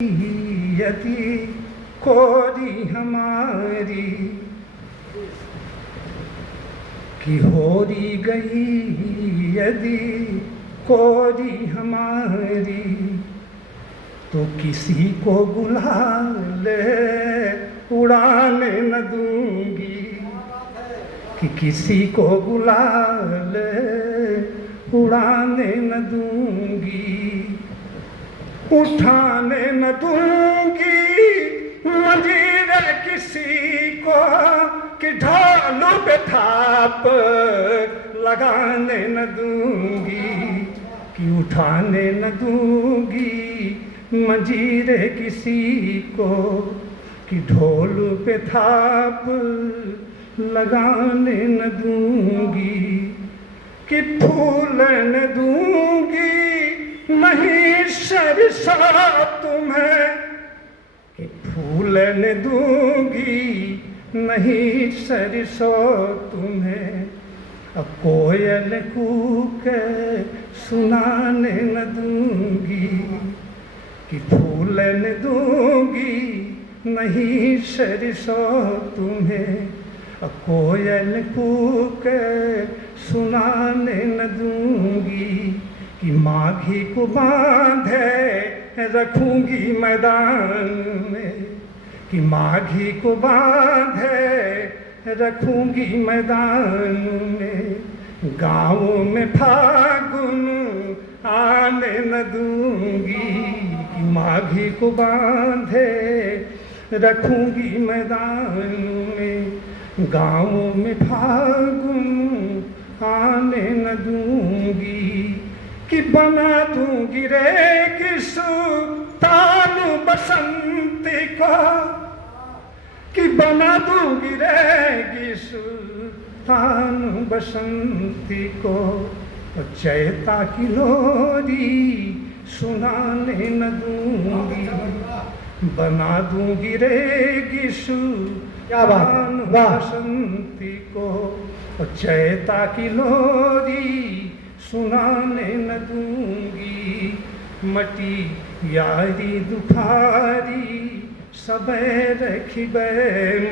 यति कोरी हमारी कि होरी गई यदि कोरी हमारी तो किसी को गुलाल उड़ाने न दूंगी कि किसी को गुलाल उड़ाने न दूंगी उठाने न दूंगी मंजीर किसी को कि ढालों पे थाप लगाने न दूंगी कि उठाने न दूंगी मंजीर किसी को कि ढोल पे थाप लगाने न दूंगी कि फूल न दूंगी नहीं सरसा तुम्हें कि फूल न दूंगी नहीं सरसो तुम्हें कोयल कूके सुनाने न दूंगी कि फूल न दूंगी नहीं सरसो तुम्हें कोयल कूके सुनाने न दूंगी कि माघी को बांधे रखूंगी मैदान में कि माघी को बांधे रखूंगी मैदान में गाँव में फागुन आने न दूंगी कि माघी को बांधे रखूंगी मैदान में गाँव में फागुन आने न दूंगी कि बना दूंगी रे किसुतान बसंती को कि बना दूंगी रे किसुतान बसंती को चैता की लोरी सुनाने न दूंगी बना दूंगी रे किसुतान बसंती को चैता की लोरी सुनाने न दूंगी मटी यारी दुखारी सबे रखिबे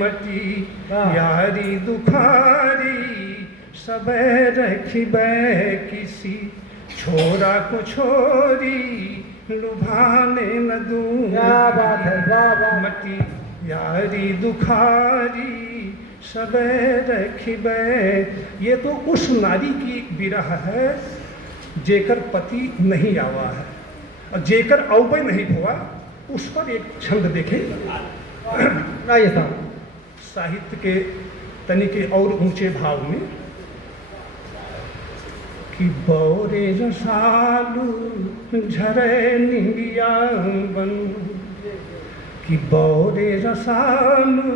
मटी यारी दुखारी सबे रखिबे किसी छोरा को छोरी लुभाने न दूंगी मटी यारी दुखारी सबे रखिबे। ये तो उस नारी की विरह है जेकर पति नहीं आवा है और जेकर अवय नहीं हुआ उस पर एक छंद देखें साहित्य के तनिके और ऊंचे भाव में कि बौरे रसालू झरे निंदिया बनू कि बौरे रसालू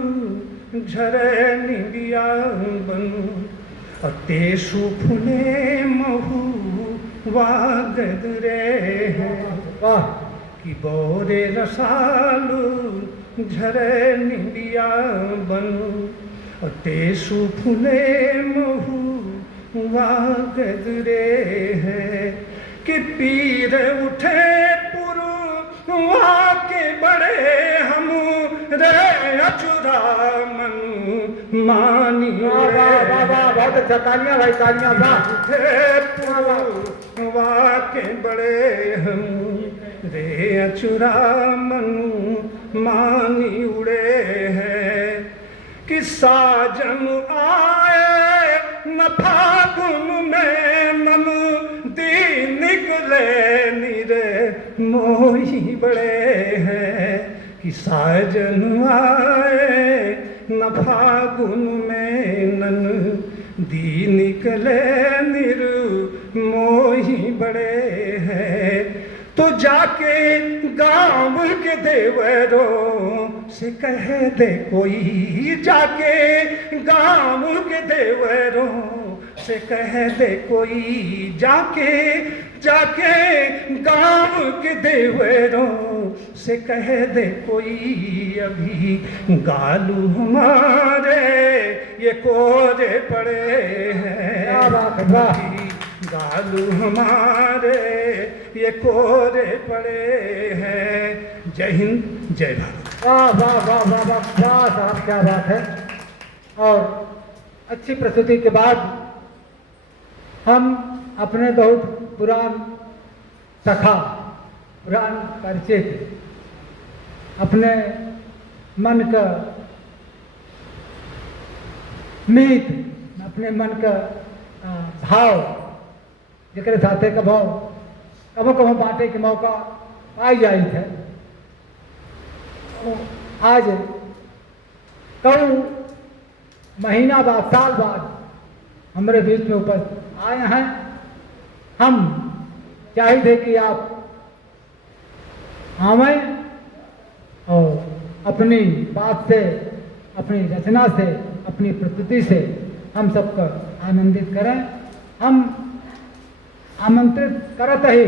झरे निंदिया बनू तेसु फुले महू वागद रे वाह कि बौरे रसालू झरे निंदिया बनू तेसु फुले महू वागद रे है कि पीर उठे पुरु के बड़े हम रे अचुरा मनु मानी बहुत अच्छा तालियां भाई तालियां के बड़े हम रे अचुरा मनु मानी उड़े हैं कि साजन आए न फागुन में मनु दी निकले निरे मोही बड़े हैं कि साजन आए न फागुन में नन दी निकले निरु मोही बड़े हैं तो जाके गाँव के देवरों से कह दे कोई जाके गाँव के देवरों से कह दे कोई जाके गाँव के देवरों से कह दे कोई अभी गालू हमारे ये कोरे पड़े हैं गालू हमारे ये कोरे पड़े हैं जय हिंद, जय भारत। वाह वाह वाह वाह वाह वाह साहब, क्या बात है। और अच्छी प्रस्तुति के बाद हम अपने बहुत पुरान सखा, पुरान परिचित, अपने मन का मीत, अपने मन का भाव, जकरे साथे का भाव कबो कबो बांटे के मौका आई जाई थे। आज कई महीना बाद, साल बाद हमारे बीच में उपस्थित आए हैं। हम चाहते कि आप आवें और अपनी बात से, अपनी रचना से, अपनी प्रस्तुति से हम सबको आनंदित करें। हम आमंत्रित करत ही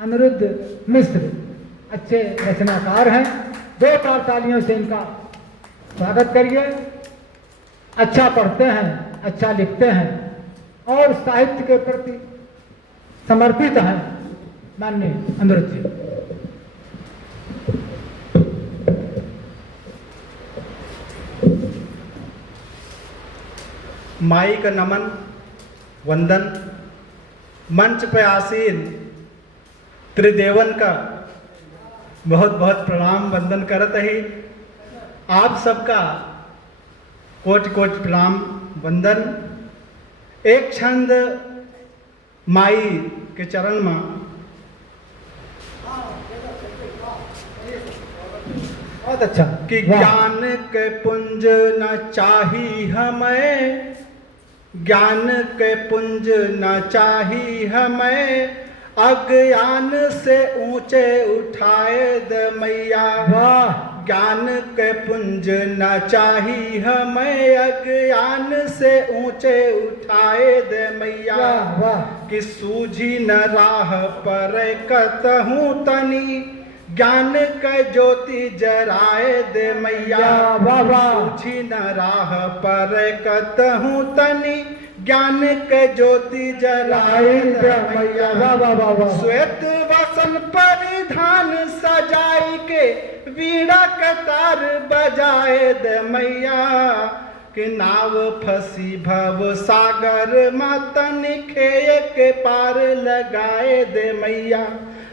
अनिरुद्ध मिश्र अच्छे रचनाकार हैं, 2-4 तालियों से इनका स्वागत करिए। अच्छा पढ़ते हैं, अच्छा लिखते हैं और साहित्य के प्रति समर्पित हैं माननीय अनिरुद्ध जी। माई का नमन, वंदन, मंच पे आसीन त्रिदेवन का बहुत बहुत प्रणाम वंदन करत ही। आप सबका कोटि कोटि प्रणाम वंदन। एक छंद माई के चरण में बहुत अच्छा कि वाह। ज्ञान के पुंज न चाही हमें, ज्ञान के पुंज न चाही हमें, अज्ञान से ऊंचे उठाए दे मैया। वाह ज्ञान के पुंज न चाही हमें, अज्ञान से ऊंचे उठाए दे मैया। वाह वाह कि सूझी न राह पर कतहूँ तनी, ज्ञान के ज्योति जराए दे मैया। वाह वाह सूझी न राह पर कतहूँ तनी, ज्ञान के ज्योति जराए दे मैया। वाह वाह वाह वाह श्वेत वसन परिधान सजाई के, वीणा के तार बजाए दे मैया। कि नाव फंसी भव सागर मतन, खेय के पार लगाए दे मैया।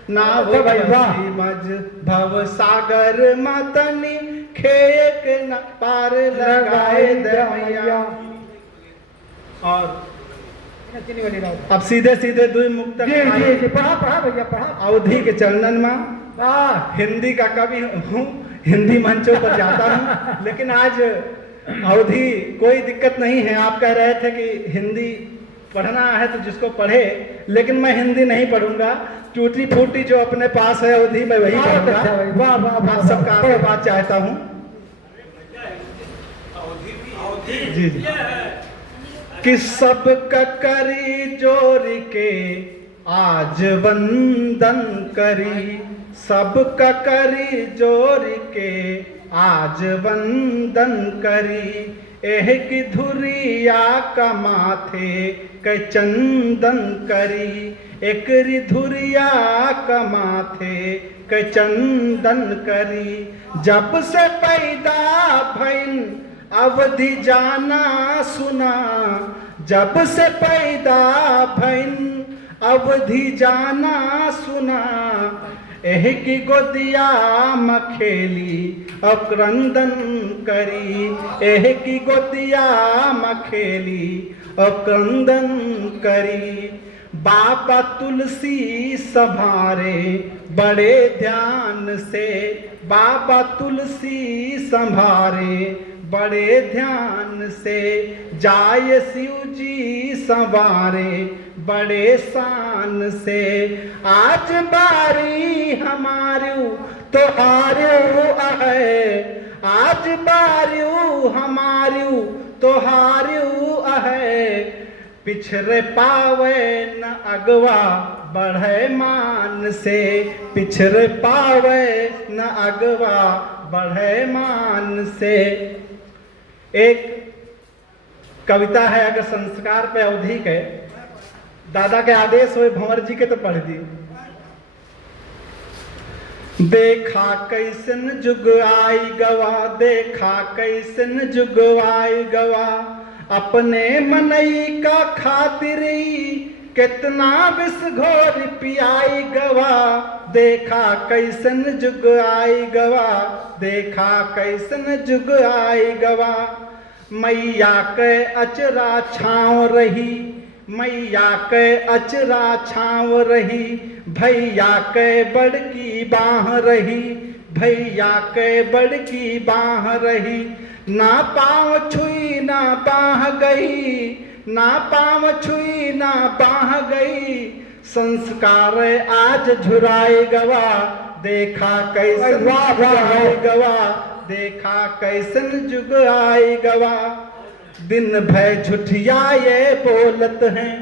नाव फंसी मज भव सागर मतनी, खेय के पार लगाए दे मैया। और चीनी वाली राव। अब सीधे सीधे दुई मुक्त जी जी जी, पढ़ा पढ़ा भैया पढ़ा। अवधि के चरणन में। वाह हिंदी का कवि हूँ, हिंदी मंचों पर जाता हूँ, लेकिन आज अवधि कोई दिक्कत नहीं है। आप कह रहे थे कि हिंदी पढ़ना है तो जिसको पढ़े, लेकिन मैं हिंदी नहीं पढ़ूंगा। टूटी फूटी जो अपने पास है अवधि में वही बहुत पढ़ूंगा। अच्छा भाई, वाह वाह वाह। आप सबका आशीर्वाद चाहता हूँ। जी जी। कि सब करी जोरी के आज वंदन करी, सब करी जोरी के आज वंदन करी। एह की धुरिया का माथे के चंदन करी, एकरी धुरिया का माथे के चंदन करी। जब से पैदा भइन अवधि जाना सुना, जब से पैदा भइन अवधि जाना सुना। एह की गोदिया मखेली अक्रंदन करी, एह की गोदिया मखेली अक्रंदन करी। बाबा तुलसी संभारे बड़े ध्यान से, बाबा तुलसी संभारे बड़े ध्यान से। जाय शिव जी संवारे बड़े शान से। आज बारी हमारू तो हारू है, आज बारू हमारू तो हारू है। पिछड़े पावे न अगवा बढ़े मान से, पिछड़े पावे न अगवा बढ़े मान से। एक कविता है, अगर संस्कार पे अवधि के दादा के आदेश हुए भंवर जी के तो पढ़ दी। देखा कैसन जुग आई गवा, देखा कैसन जुग आई गवा, अपने मनई का खातिरी कितना विष घोर पियाई गवा। देखा कैसन जुग आई गवा, देखा कैसन जुग आई गवा। मैया के अचरा छाँव रही, मैया के अचरा छाँव रही, भैया के बड़की बाह रही, भैया के बड़की बाह रही। ना पाँव छुई ना बाह गई, ना पाँव छुई ना बाह गई, संस्कार आज झुराए गवा। देखा कैसन आई गवा, देखा कैसन जुग आई गवा। दिन भर झुठियाए बोलत हैं,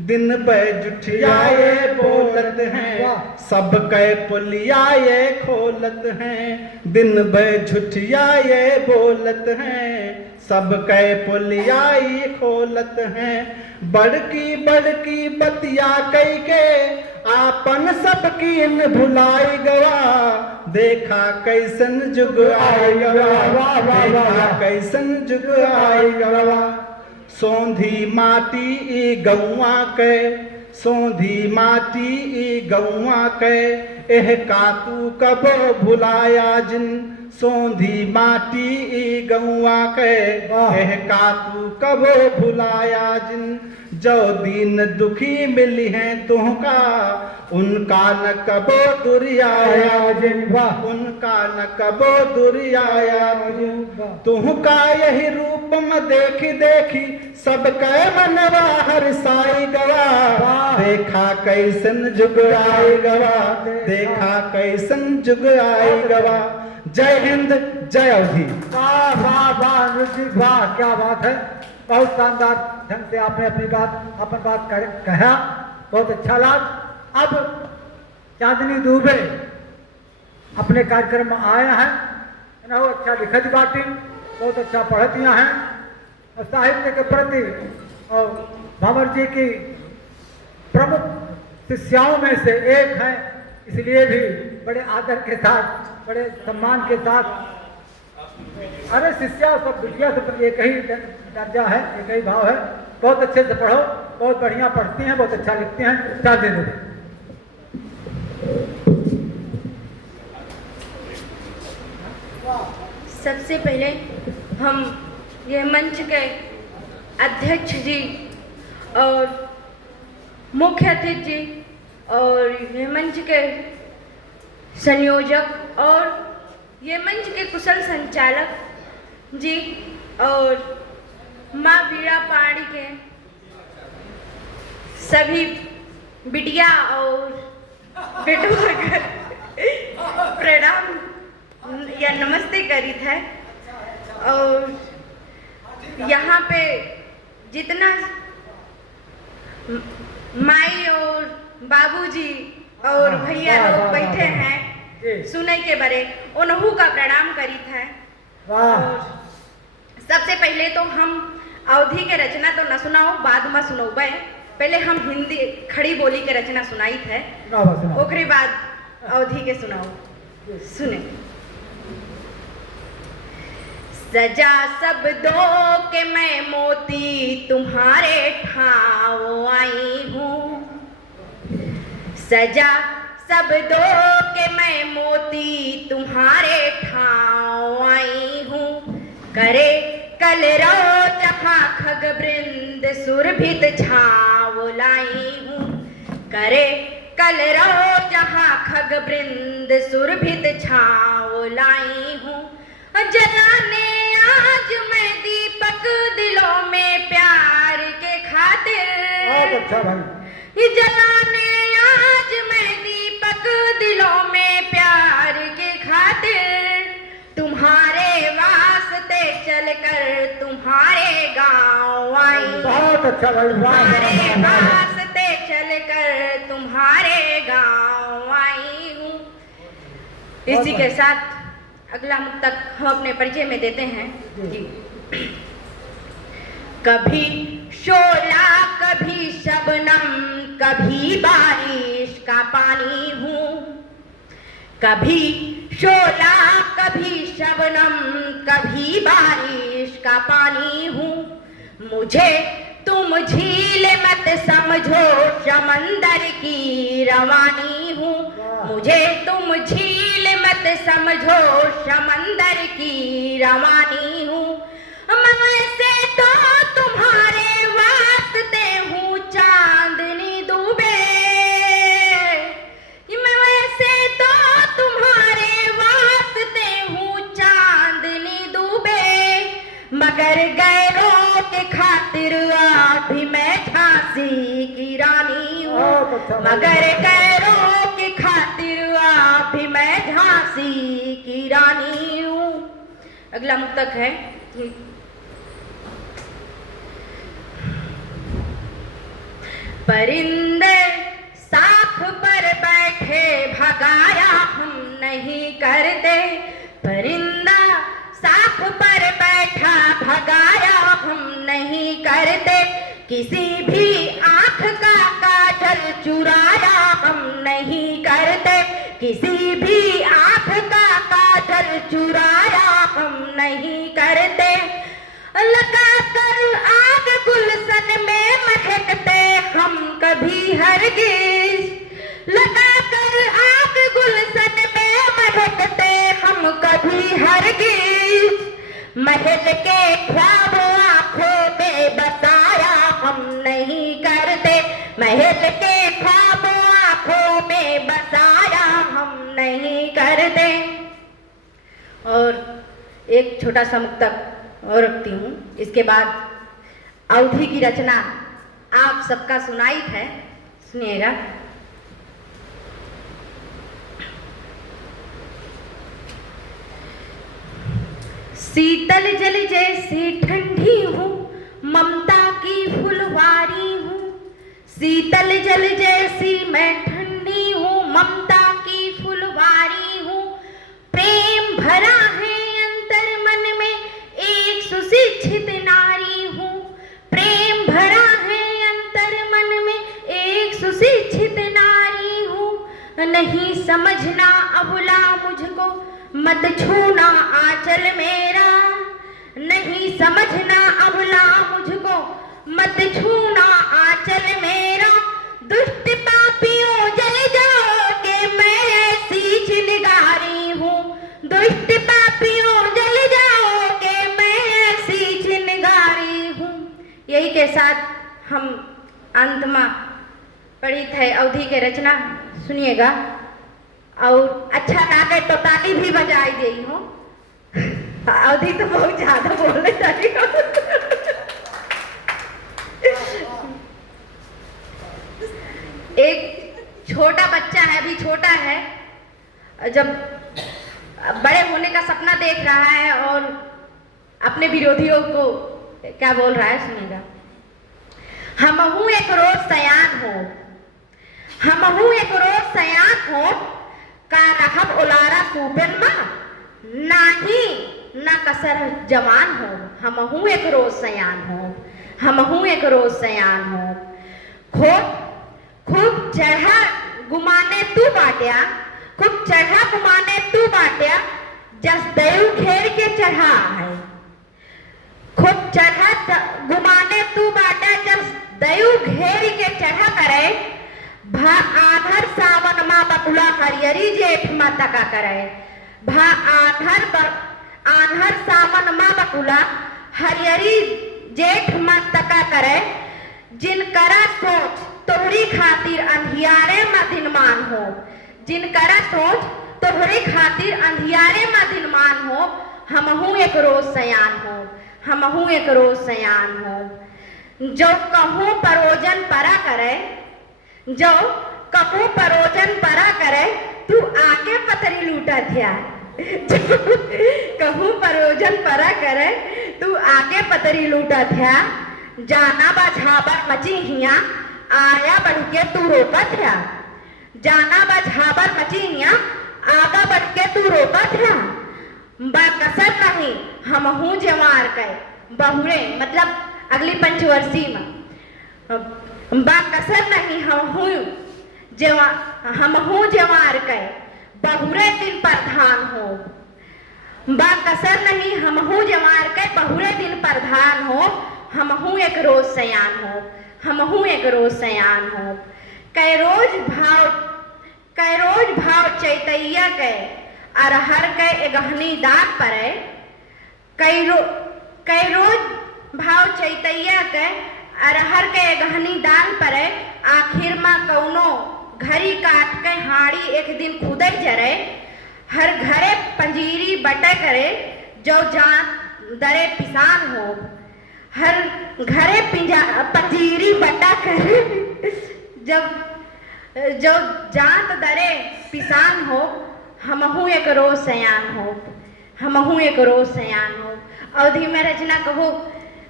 दिन भर झुठियाए बोलत हैं, सब कै पुलियाए खोलत हैं। दिन भर झुठियाए बोलत हैं, सब कै पुलियाई खोलत हैं। बड़की बड़की बतिया कई के आपन सबकी इन भुलाई गवा। देखा कैसन जुग आई गवा, देखा कैसन जुग आई गवा। सोंधी माटी ई गौआ के, सोंधी माटी ई गौआ के, एह का तू कब भुलाया जिन। सोंधी माटी ई गौआ के, एह का तू कब भुलाया जिन। जो दीन दुखी मिली हैं तुहका, उनका न कबो दुरियाया जिन। उनका न कबो दुरियाया जिन। तुहका यही रूप में देखी देखी, सब कै मनवा हरसाई गवा। देखा कैसन जुग आई गवा, देखा कैसन जुग आई गवा। जय हिंद, जय अवधि। वाह वाह वाह अनुज जी, वाह क्या बात है। बहुत शानदार ढंग से आपने अपनी बात अपन बात कहा, बहुत अच्छा लगा। अब चांदनी दुबे अपने कार्यक्रम में आया है ना, वो अच्छा लिखत बाटी, बहुत अच्छा पढ़तियाँ हैं और साहित्य के प्रति और भंवर जी की प्रमुख शिष्याओं में से एक हैं, इसलिए भी बड़े आदर के साथ, बड़े सम्मान के साथ, अरे शिष्या सब विद्या सब एक ही दर्जा है, एक ही भाव है। बहुत अच्छे से पढ़ो, बहुत बढ़िया पढ़ती हैं, बहुत अच्छा लिखते हैं। चांदनी दुबे। सबसे पहले हम यह मंच के अध्यक्ष जी और मुख्य अतिथि जी और यह मंच के संयोजक और ये मंच के कुशल संचालक जी और माँ बीड़ा पहाड़ी के सभी बिटिया और बेटुआ कर प्रणाम या नमस्ते करित है। और यहाँ पे जितना माई और बाबूजी और भैया लोग बैठे हैं सुने के बरे, उन्हों का प्रणाम करित है। और सबसे पहले तो हम अवधि के रचना तो न सुनाओ, बाद में सुनौबे। पहले हम हिंदी खड़ी बोली के रचना सुनाई थे, ओकरे बाद अवधि के सुनाओ। सुने। सजा सब दो के मैं मोती तुम्हारे ठाव आई हूँ, सजा सब दो के मैं मोती तुम्हारे ठाव आई हूँ। करे कल रो जहाँ खग वृंद सुरभित छाव लाई हूँ, करे कल रो जहाँ खग वृंद सुरभित छाव लाई हूँ। जलाने आज मैं दीपक दिलों में प्यार के खातिर, बहुत अच्छा भाई। जलाने आज मैं दीपक दिलों में प्यार के खातिर, तुम्हारे वास्ते चलकर तुम्हारे गांव आई। बहुत अच्छा भाई। तुम्हारे वास्ते चलकर तुम्हारे गांव आई हूँ। इसी के साथ अगला मुक्तक हम अपने परिचय में देते हैं जी। कभी शोला कभी शबनम कभी बारिश का पानी हूँ, कभी शोला कभी शबनम कभी बारिश का पानी हूँ। मुझे तुम झील मत समझो समंदर की रवानी हूँ। मुझे तुम झील मत समझो समंदर की रवानी हूँ। मैं से तो तुम्हारे वास्ते हूँ चांदनी डूबे। मैं से तो तुम्हारे वास्ते हूँ चांदनी डूबे। मगर गैरों के खातिर अभी मैं झांसी की रानी हूँ। मगर गैरों के खातिर अभी मैं झांसी की रानी हूँ। अगला मुक्तक है। परिंदे साख पर बैठे भगाया हम नहीं करते। परिंदा साख पर बैठा भगाया हम नहीं करते। किसी भी आँख का काजल चुराया हम नहीं करते। किसी भी आँख का काजल चुराया हम नहीं करते। लगा कर आग गुलशन में महकते हम कभी हरगिज। लगा कर आग गुलशन में महकते हम कभी हरगिज। महल के ख्वाब आँखों में बसाया हम नहीं करते। महल के ख्वाब आँखों में बसाया हम नहीं करते। और एक छोटा सा मुक्तक और रखती हूँ। इसके बाद अवधि की रचना आप सबका सुनाई है, सुनिएगा। शीतल जल जैसी ठंडी हूँ ममता की फुलवारी हूँ। शीतल जल जैसी मैं ठंडी हूँ ममता की फुलवारी हूँ। प्रेम भरा है अंतर मन में एक सुशिक्षित नारी हूँ। प्रेम भरा है अंतर मन में एक सुशिक्षित नारी हूँ। नहीं समझना अबुला मुझको मत छूना आंचल मेरा। नहीं समझना अबुला मुझको मत छूना आंचल मेरा। दुष्ट पापियों जल जाओगे मैं ऐसी चिंगारी हूँ। दुष्ट पापियों जल जाओगे मैं ऐसी चिंगारी हूँ। यही के साथ हम अंत में पढ़ित है अवधि के रचना, सुनिएगा। और अच्छा लगे तो ताली भी बजाई गई हो। अवधि तो बहुत ज्यादा बोलने लगी हो। एक छोटा बच्चा है, अभी छोटा है, जब बड़े होने का सपना देख रहा है और अपने विरोधियों को क्या बोल रहा है, सुनिएगा। हमहू एक रोज सयान हो, हमहू एक रोज सयान हो, का रहब उलारा सूबन माँ, नाही ना कसर जवान हो। हमहू एक रोज सयान हो, हमहू एक रोज सयान हो। खूब चढ़ा गुमाने तू बाटिया, खूब चढ़ा गुमाने तू बाटिया, जस दयु घेर के चढ़ा है। खूब चढ़ा गुमाने तू बाटा, जस दयु घेर के चढ़ा करे। भा आधर सावन माँ बकुला हरियरी जेठ माता का करे। भा आधर सावन माँ बकुला हरियरी जेठ माता का करे। जिन करा सोच तोहरी खातिर अंधियारे में दिनमान हो। जिन करा सोच तोहरी खातिर अंधियारे में दिनमान हो। हमहू एक रोज सयान हो, हमहू एक रोज सयान हो। जो कहूँ परोजन परा करे, जो कहूँ परोजन परा करे, तू आके पतरी लूटा थिया। कहूँ परोजन परा करे, तू आके पतरी लूटा थिया। जाना बझाबर मची हिया, आया बढ़ के तू रोका थिया। जाना बझाबर मची हिया, आगा बढ़ के तू रोका थिया। बाकसर नहीं हमहू जवार के बहुरे, मतलब अगली पंचवर्षीय में। बाकसर नहीं हमहू जवार के बहुरे दिन प्रधान हो, बा कसर नहीं हमहू जमार के बहुरे दिन प्रधान हो, हमहू एक रोज सयान हो, हमहू एक रोज सयान हो। कै रोज भाव चैतैया के अरहर के एगहनी दाग पड़े, कै रोज भाव चैतैया के अरहर के एगहनी दाग पड़े, आखिर में कौनो घड़ी काट के हाड़ी एक दिन खुदे जरे, हर घरे पंजीरी बटे करे जो जात दरे पिसान हो, हर घरे पंजीरी बटा करे जो जात दरे पिसान हो, हमहू एक रोज सयान हो, हमहू एक रोज सयान हो। अवधि में रचना कहो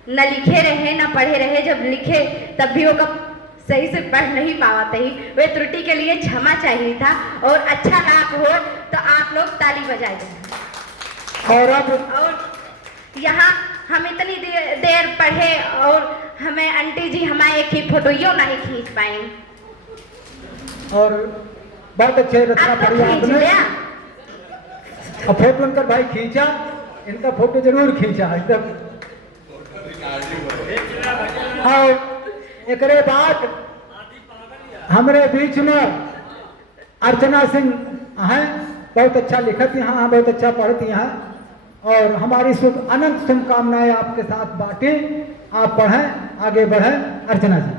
न लिखे रहे न पढ़े रहे, जब लिखे तब भी वो सही से पढ़ नहीं पाते ही, वे त्रुटि के लिए क्षमा चाहिए था। और अच्छा लाभ हो तो आप लोग ताली बजाइए। और यहाँ हम इतनी देर पढ़े और हमें आंटी जी हमारे एक ही फोटोइयो नहीं खींच पाए। और बहुत अच्छे रचना पढ़ी आपने। अब फोटो भाई खींचा, इनका फोटो जरूर खींचा एकदम। और एक बात हमारे बीच में अर्चना सिंह हैं, बहुत अच्छा लिखती हैं, बहुत अच्छा पढ़ती हैं, और हमारी अनंत शुभकामनाएं आपके साथ बांटे। आप पढ़ें, आगे बढ़ें। अर्चना जी।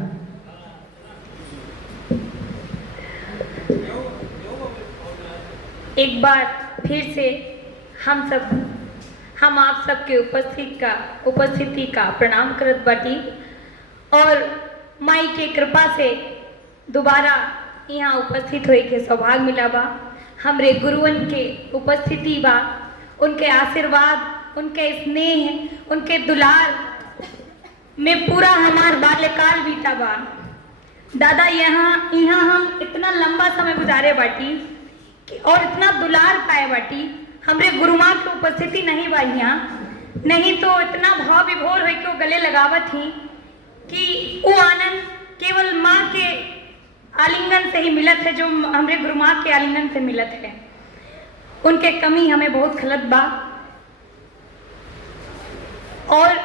एक बार फिर से हम आप सबके उपस्थिति का प्रणाम करत बाटी, और माई के कृपा से दोबारा यहाँ उपस्थित होए के सौभाग्य मिला बा। हमरे गुरुवन के उपस्थिति बा, उनके आशीर्वाद, उनके स्नेह, उनके दुलार में पूरा हमार बाल्यकाल बीता बा। दादा यहाँ हम इतना लंबा समय गुजारे बाटी और इतना दुलार पाए बाटी, हमरे गुरु माँ की उपस्थिति नहीं बा यहाँ, नहीं तो इतना भाव विभोर हो के वो गले लगावत ही कि वो आनंद केवल माँ के आलिंगन से ही मिलत है, जो हमरे गुरु माँ के आलिंगन से मिलत है। उनके कमी हमें बहुत खलत बा। और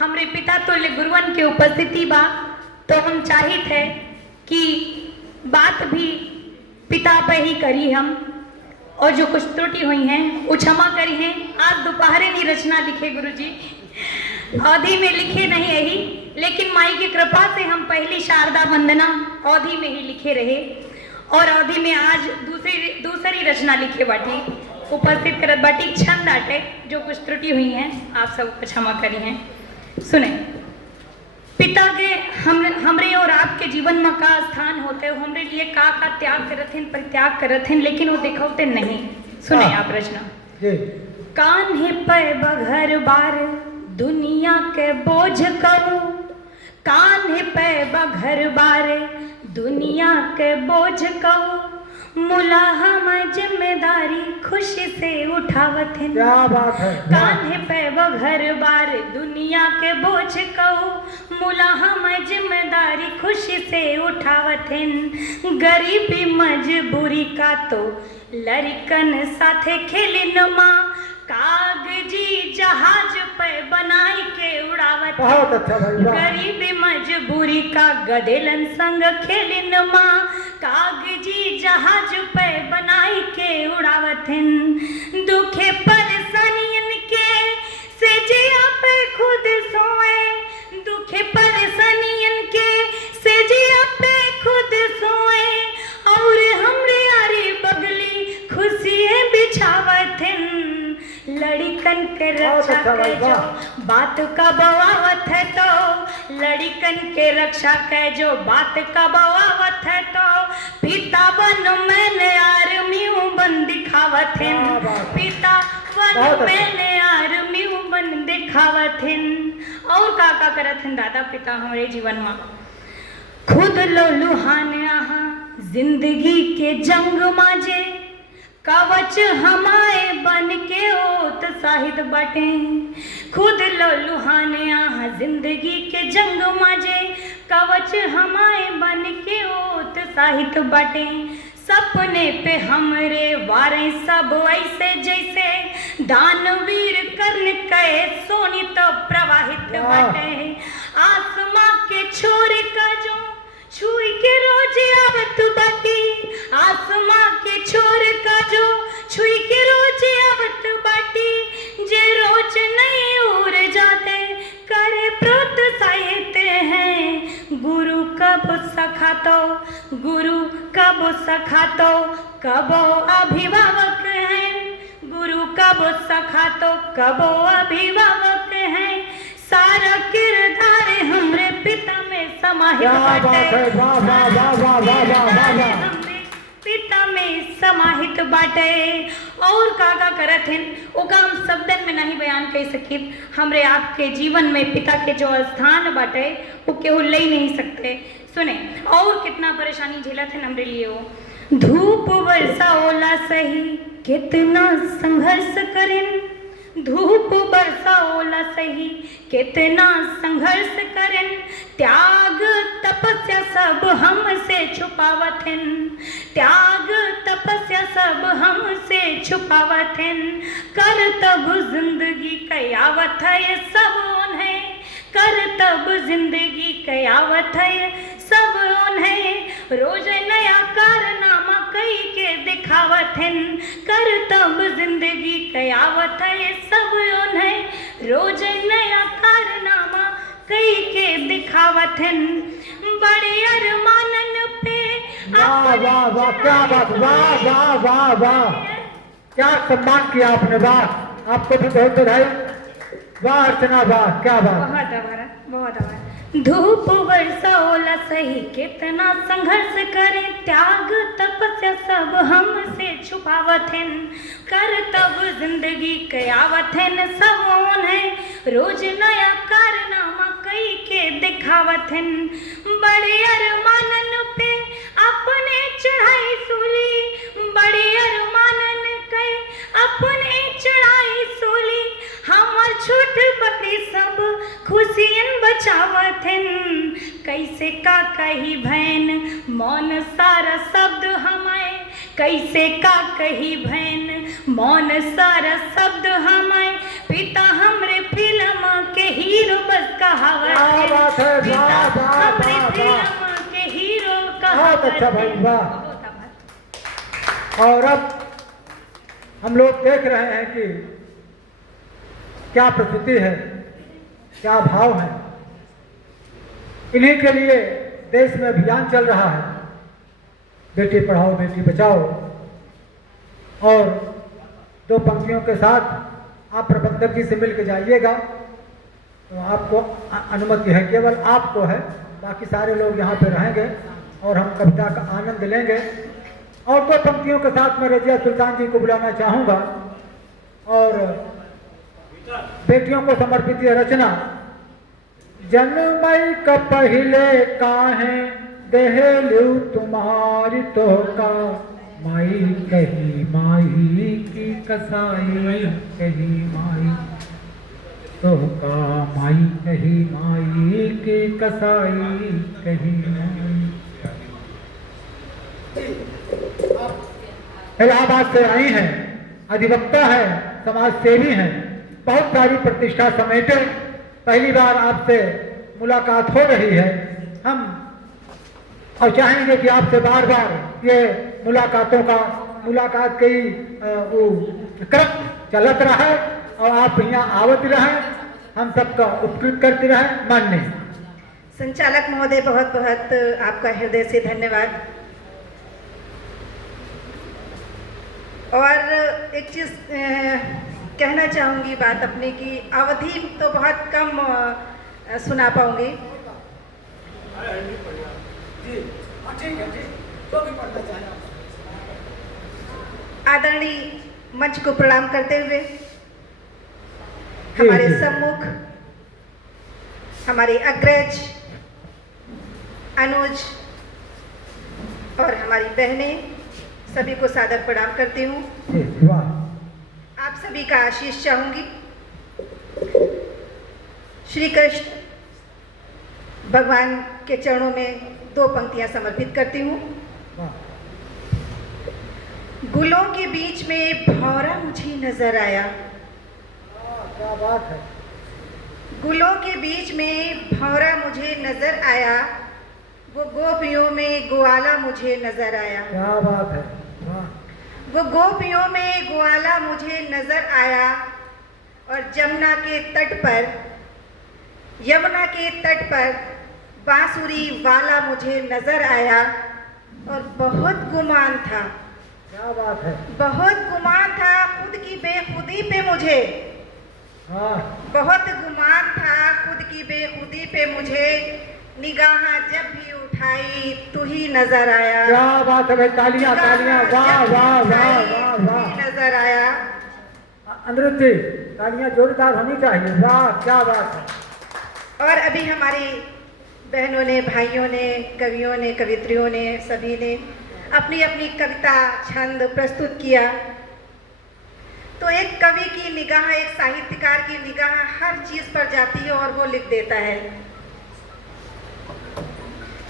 हमरे पिता तुल्य गुरुवन के उपस्थिति बा, तो हम चाहित है कि बात भी पिता पे ही करी हम, और जो कुछ त्रुटि हुई हैं वो क्षमा करी हैं। आज दोपहरे नहीं रचना लिखे गुरुजी, अवधि में लिखे नहीं यही, लेकिन माई की कृपा से हम पहली शारदा वंदना अवधि में ही लिखे रहे, और अवधि में आज दूसरी रचना लिखे बाटी उपस्थित करत बाटी। छंद आटे जो कुछ त्रुटि हुई हैं आप सब क्षमा करी हैं। सुने, पिता के हमरे और आपके जीवन में का स्थान होते हो, हमरे लिए का त्याग करत हैं, परित्याग करत हैं, लेकिन वो दिखौते नहीं। सुने आप रचना। कान्हे पे बघर बार दुनिया के बोझ कहूँ, कान्हे पे बघर बार दुनिया के बोझ कहूँ, मुला हम जिम्मेदारी खुशी से उठावत हैं। क्या बात है। कान्हे पे बघर बार दुनिया के बोझ कहूँ, मुला हम जिम्मेदारी खुशी से उठावत हैं। गरीबी मजबूरी का तो लड़कन साथे खेलिन माँ, कागजी जहाज पे बनाई के उड़ावत। बहुत अच्छा भाई। गरीबी मजबूरी का गदेलन संग खेलिन माँ, कागजी जहाज पे बनाई के उड़ावत हैं। दुखे परेशानियन के से जिया पे खुद सोए, दुखे परेशानियन के से जिया पे खुद सोए, और हमरे आरी बगली खुशियाँ बिछावत हैं। लड़िकन के रक्षा के जो बात का बवावत है, तो लड़िकन के रक्षा के जो बात का बवावत है, तो पिता बन मैंने आर्मी बन दिखावत है। पिता बन मैंने आर्मी बन दिखावत है। और का करत हैं दादा पिता हमारे जीवन में? खुद लो लुहाने आहा जिंदगी के जंग माजे, कवच हमारे बन के उत्साहित बटे। खुद लो लुहाने आहा जिंदगी के जंग माजे, कवच हमारे बन के उत्साहित बटे। सपने पे हमरे वारे सब ऐसे जैसे दानवीर कर्ण कहे सोनी तो प्रवाहित बाटे आसमां के छोर का जो छुई के रोज आवत बाटी आसमां के छोर का जो छुई के रोज आवत बाटी जे रोज नहीं उड़ जाते करे प्रोत्साहित हैं गुरु कब सखा तो गुरु कब सखा तो कबो अभिभावक हैं गुरु कब सखा तो कबो अभिभावक हैं सारा किरदार हमरे पिता में समाहित बाटे हमरे पिता में समाहित बाटे और का करत हैं ओका हम शब्दन में नहीं बयान कर सकी हमरे आपके जीवन में पिता के जो स्थान बाटे वो केहू ले नहीं सकते सुने और कितना परेशानी झेलत है हमरे लिए वो धूप वर्षा ओला सही कितना संघर्ष करें धूप वर्षा ओला सही कितना संघर्ष करें त्याग तपस्या सब हमसे छुपावत हैं त्याग तपस्या सब हमसे छुपावत हैं कर तब जिंदगी कयावत है सब उन्हें कर तब जिंदगी कयावत है सब उन्हें रोज नया कारनामा कई के दिखावत हैं कर तब जिंदगी कयावत है सब उन्हें रोज नया कारनामा कई के दिखावत हैं बड़े अरमानन पे वाह वाह वाह क्या बात वाह वाह वाह वाह क्या सम्मान किया आपने वाह आपको भी बहुत बधाई वाह अर्चना वाह क्या बात बहुत आभार धूप वर्षा ओला सही कितना संघर्ष करे त्याग तपस्या सब हमसे छुपावत हैं कर तब जिंदगी कयावत हैं सब उन्हें रोज नया कारनामा कई के दिखावत हैं बड़े अरमानन पे अपने चढ़ाई सूली बड़े अरमानन कई अपने चढ़ाई सूली हमार छोट बड़ी सब खुशियन बचावत हैं कैसे का कही बहन मौन सारा शब्द हमारे कैसे का कही बहन मौन सारा शब्द हमारे पिता हमरे फिल्म के हीरो बस कहावत है पिता हमरे फिल्म के हीरो बहुत अच्छा भाई वाह और अब हम लोग देख रहे हैं कि क्या प्रस्तुति है क्या भाव है इन्हीं के लिए देश में अभियान चल रहा है बेटी पढ़ाओ बेटी बचाओ और दो पंक्तियों के साथ आप प्रबंधक जी से मिल के जाइएगा तो आपको अनुमति है केवल आपको है बाकी सारे लोग यहाँ पे रहेंगे और हम कविता का आनंद लेंगे और दो पंक्तियों के साथ मैं रजिया सुल्तान जी को बुलाना चाहूँगा और बेटियों को समर्पित यह रचना जन्मई का पहले काहे देहलू तुम्हारी तो का माई कही माही की कसाई कही माई तो का माई कही माई की कसाई कही माई इलाहाबाद से आई हैं अधिवक्ता है समाज सेवी हैं बहुत सारी प्रतिष्ठा समेटे पहली बार आपसे मुलाकात हो रही है हम और चाहेंगे कि आपसे बार बार ये मुलाकात की वो क्रम चलत रहे और आप यहाँ आवत रहे हम सबका उपकृत करते रहे माननीय संचालक महोदय बहुत बहुत आपका हृदय से धन्यवाद और एक चीज़ कहना चाहूँगी बात अपने की अवधि तो बहुत कम सुना पाऊँगी आदरणीय मंच को प्रणाम करते हुए हमारे सम्मुख हमारे अग्रज अनुज और हमारी बहनें सभी को सादर प्रणाम करती हूँ आप सभी का आशीष चाहूंगी श्री कृष्ण भगवान के चरणों में दो पंक्तियां समर्पित करती हूँ गुलों के बीच में भौरा मुझे नजर आया। क्या बात है। गुलों के बीच में भौरा मुझे नजर आया, वो गोपियों में ग्वाला मुझे नजर आया। क्या बात है। वाह। वो गोपियों में ग्वाला मुझे नजर आया और यमुना के तट पर बांसुरी वाला मुझे नजर आया और बहुत गुमान था। क्या बात है। बहुत गुमान था खुद की बेखुदी पे मुझे। हाँ। बहुत गुमान था खुद की बेखुदी पे मुझे, निगाह जब भी उठाई तू ही नजर आया। क्या बात है भाई, तालियां तालियां, वाह वाह वाह वाह तू वाह। ही नजर आया। अनिरुद्ध जी, तालियां जोरदार होनी चाहिए। वाह क्या बात है। और अभी हमारी बहनों ने, भाइयों ने, कवियों ने, कवित्रियों ने, सभी ने अपनी अपनी कविता छंद प्रस्तुत किया। तो एक कवि की निगाह, एक साहित्यकार की निगाह हर चीज पर जाती है और वो लिख देता है।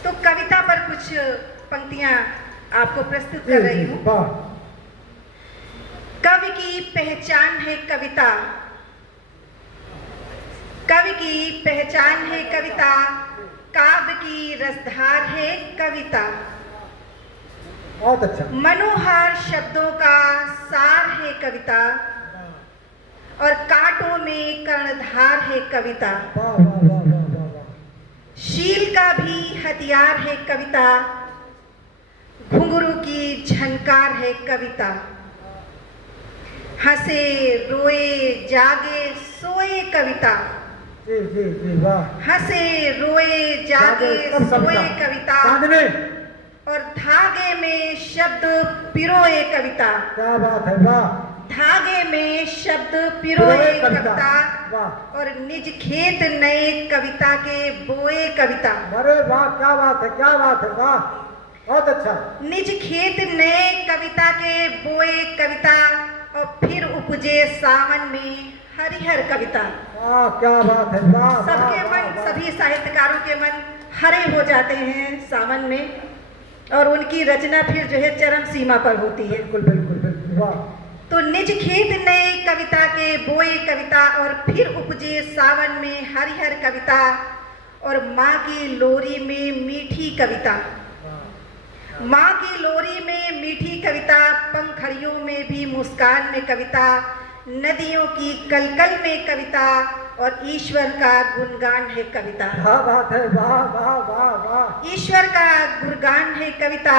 तो कविता पर कुछ पंक्तियां आपको प्रस्तुत कर रही हूँ। वाह। कवि की पहचान है कविता, कवि की पहचान है कविता, काव्य की रसधार है कविता। बहुत अच्छा। मनोहार शब्दों का सार है कविता और कांटों में कर्णधार है कविता। वाह वाह वाह वाह वाह वाह। शील का भी हथियार है कविता, घुंघरू की झनकार है कविता। हंसे रोए जागे सोए कविता, जी जी जी वाह। हंसे रोए जागे सोए कविता और धागे में शब्द पिरोए कविता। क्या बात है। वाह। धागे में शब्द पिरोए कविता वाह। और निज खेत नए कविता के बोए कविता। अरे वाह क्या बात है, क्या बात है। वाह बहुत अच्छा। निज खेत नए कविता के बोए कविता और फिर उपजे सावन में हरिहर कविता। वाह क्या बात है। वाह। सबके मन, सभी साहित्यकारों के मन हरे हो जाते हैं सावन में और उनकी रचना फिर जो है चरम सीमा पर होती है। बिल्कुल बिल्कुल बिल्कुल। वाह। तो निज खेत नए कविता के बोए कविता और फिर उपजे सावन में हरिहर कविता और माँ की लोरी में मीठी कविता। माँ की लोरी में मीठी कविता, पंखड़ियों में भी मुस्कान में कविता, नदियों की कलकल में कविता और ईश्वर का गुणगान है कविता। क्या बात है। वाह वाह वाह वाह। ईश्वर का गुणगान है कविता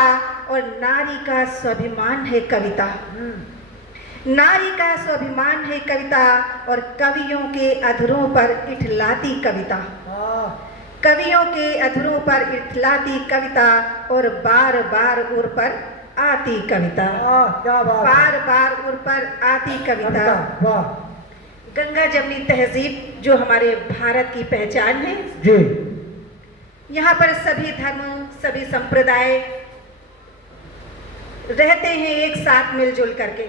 और नारी का स्वाभिमान है कविता। नारी का स्वाभिमान है कविता और कवियों के अधरों पर इठलाती कविता। कवियों के अधरों पर इठलाती कविता और बार बार उर पर आती कविता। क्या बात। बार बार उर पर आती कविता। वाह। गंगा जमनी तहजीब जो हमारे भारत की पहचान है जी। यहाँ पर सभी धर्म, सभी संप्रदाय रहते हैं एक साथ मिलजुल करके,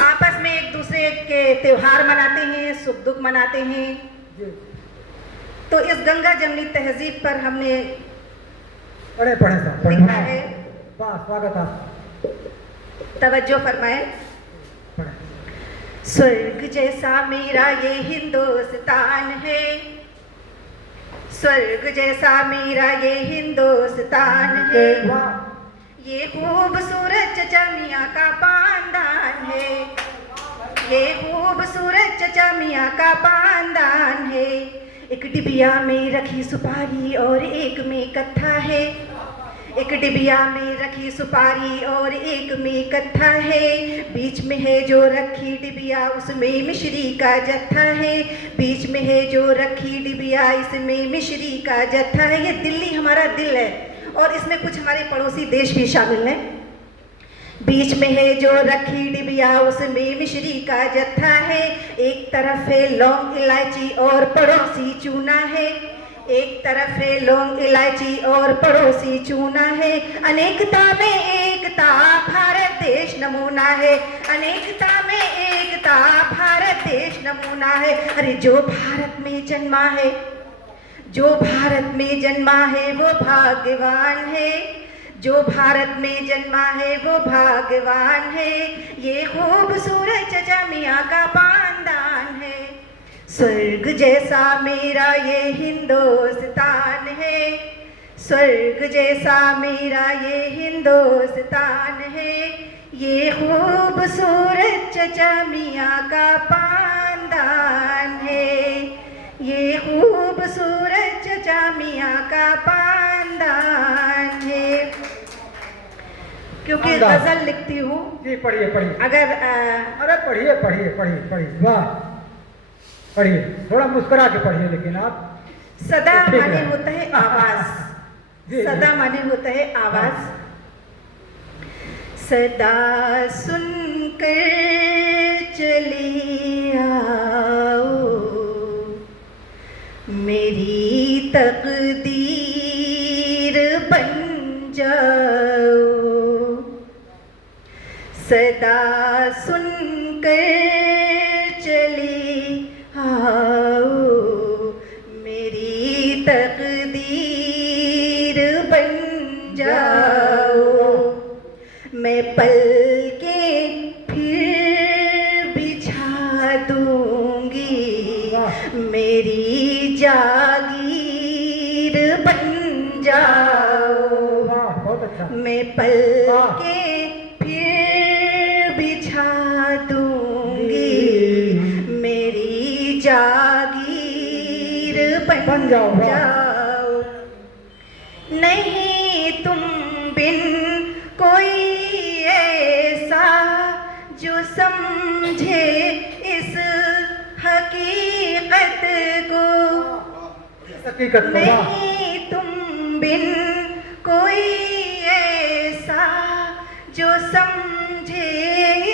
आपस में एक दूसरे के त्योहार मनाते हैं, सुख दुख मनाते हैं। तो इस गंगा जमनी तहजीब पर हमने पढ़े लिखा है। वाह स्वागत आप। तवज्जो फरमाए। स्वर्ग जैसा मेरा ये हिंदुस्तान है, स्वर्ग जैसा मेरा ये हिंदुस्तान है, ये खूबसूरत चचा मियाँ का पानदान है, ये खूबसूरत चचा मियाँ का पानदान है। एक डिबिया में रखी सुपारी और एक में कत्था है, एक डिबिया में रखी सुपारी और एक में कत्था है, बीच में है जो रखी डिबिया उसमें मिश्री का जत्था है, बीच में है जो रखी डिबिया इसमें मिश्री का जत्था है। ये दिल्ली हमारा दिल है और इसमें कुछ हमारे पड़ोसी देश भी शामिल हैं। बीच में है जो रखी डिबिया उसमें मिश्री का जत्था है, एक तरफ है लौंग इलायची और पड़ोसी चूना है, एक तरफ है लौंग इलायची और पड़ोसी चूना है। अनेकता में एकता भारत देश नमूना है, अनेकता में एकता भारत देश नमूना है। अरे जो भारत में जन्मा है, जो भारत में जन्मा है वो भाग्यवान है, जो भारत में जन्मा है वो भाग्यवान है, ये खूबसूरत चचा मियाँ का पानदान है। स्वर्ग जैसा मेरा ये हिंदुस्तान है, स्वर्ग जैसा मेरा ये हिंदुस्तान है, ये खूबसूरत चचा मियाँ का पानदान है, ये खूबसूरत चचा मियाँ का पानदान है। क्योंकि गजल लिखती हूँ। जी पढ़िए पढ़िए। अगर अरे पढ़िए पढ़िए पढ़िए पढ़िए, वाह पढ़िए, थोड़ा मुस्कुरा के पढ़िए लेकिन आप। सदा ठीक माने है। होता है आवाज, जी, सदा जी। माने होता है आवाज। सदा सुनकर चली आओ, मेरी तकदीर बन जाओ, सदा सुनकर चली आओ, मेरी तकदीर बन जाओ। मैं पल के फिर बिछा दूंगी, मेरी जागीर बन जाओ। बहुत अच्छा। मैं पल के फिर बिछा दूंगी, मेरी जागीर बन जाओ। नहीं तुम बिन कोई ऐसा जो समझे इस हकीकत को, हकीकत को, नहीं तुम बिन कोई ऐसा जो समझे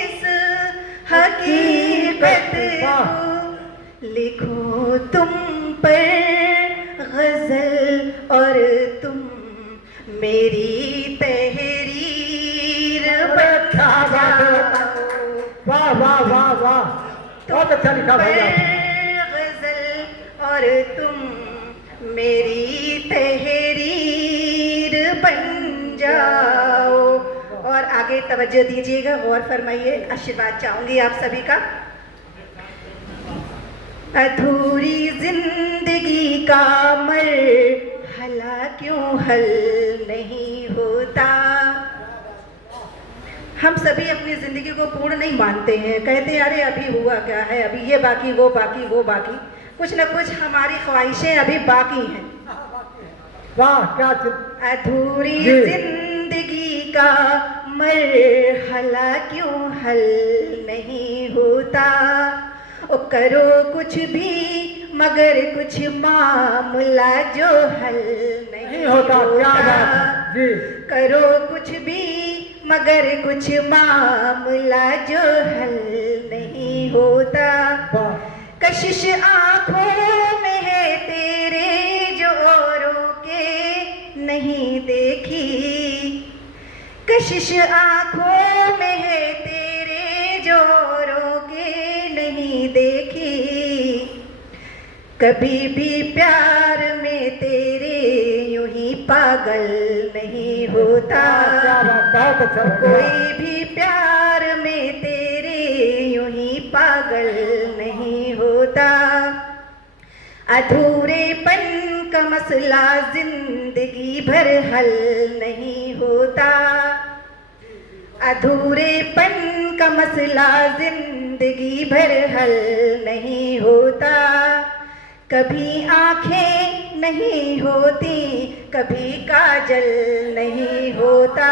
इस हकीकत को। लिखो तुम पर गजल और तुम मेरी तहरीर बन जाओ। वाह वाह वाह वाह, बहुत अच्छा लिखा भाई आप। गजल और तुम मेरी तहरीर बन जाओ। और आगे तवज्जो दीजिएगा, गौर फरमाइए, आशीर्वाद चाहूंगी आप सभी का। अधूरी जिंदगी का मरहला क्यों हल नहीं होता। हम सभी अपनी जिंदगी को पूर्ण नहीं मानते हैं, कहते हैं अरे अभी हुआ क्या है, अभी ये बाकी वो बाकी वो बाकी, कुछ न कुछ हमारी ख्वाहिशें अभी बाकी हैं। वाह क्या अधूरी जिंदगी का मरहला क्यों हल नहीं होता। ओ करो कुछ भी मगर कुछ मामला जो हल नहीं होता। क्या बात है जी। करो कुछ भी मगर कुछ मामला जो हल नहीं होता। कशिश आंखों में है तेरे जो औरों के नहीं देखी, कशिश आंखों में है तेरे जो औरों के नहीं देखी। कभी भी प्यार में तेरे यूं ही पागल नहीं होता। कोई भी प्यार में तेरे यूं ही पागल नहीं होता। अधूरेपन का मसला जिंदगी भर हल नहीं होता। अधूरेपन का मसला जिंदगी भर हल नहीं होता। कभी आंखें नहीं होती, कभी काजल नहीं होता।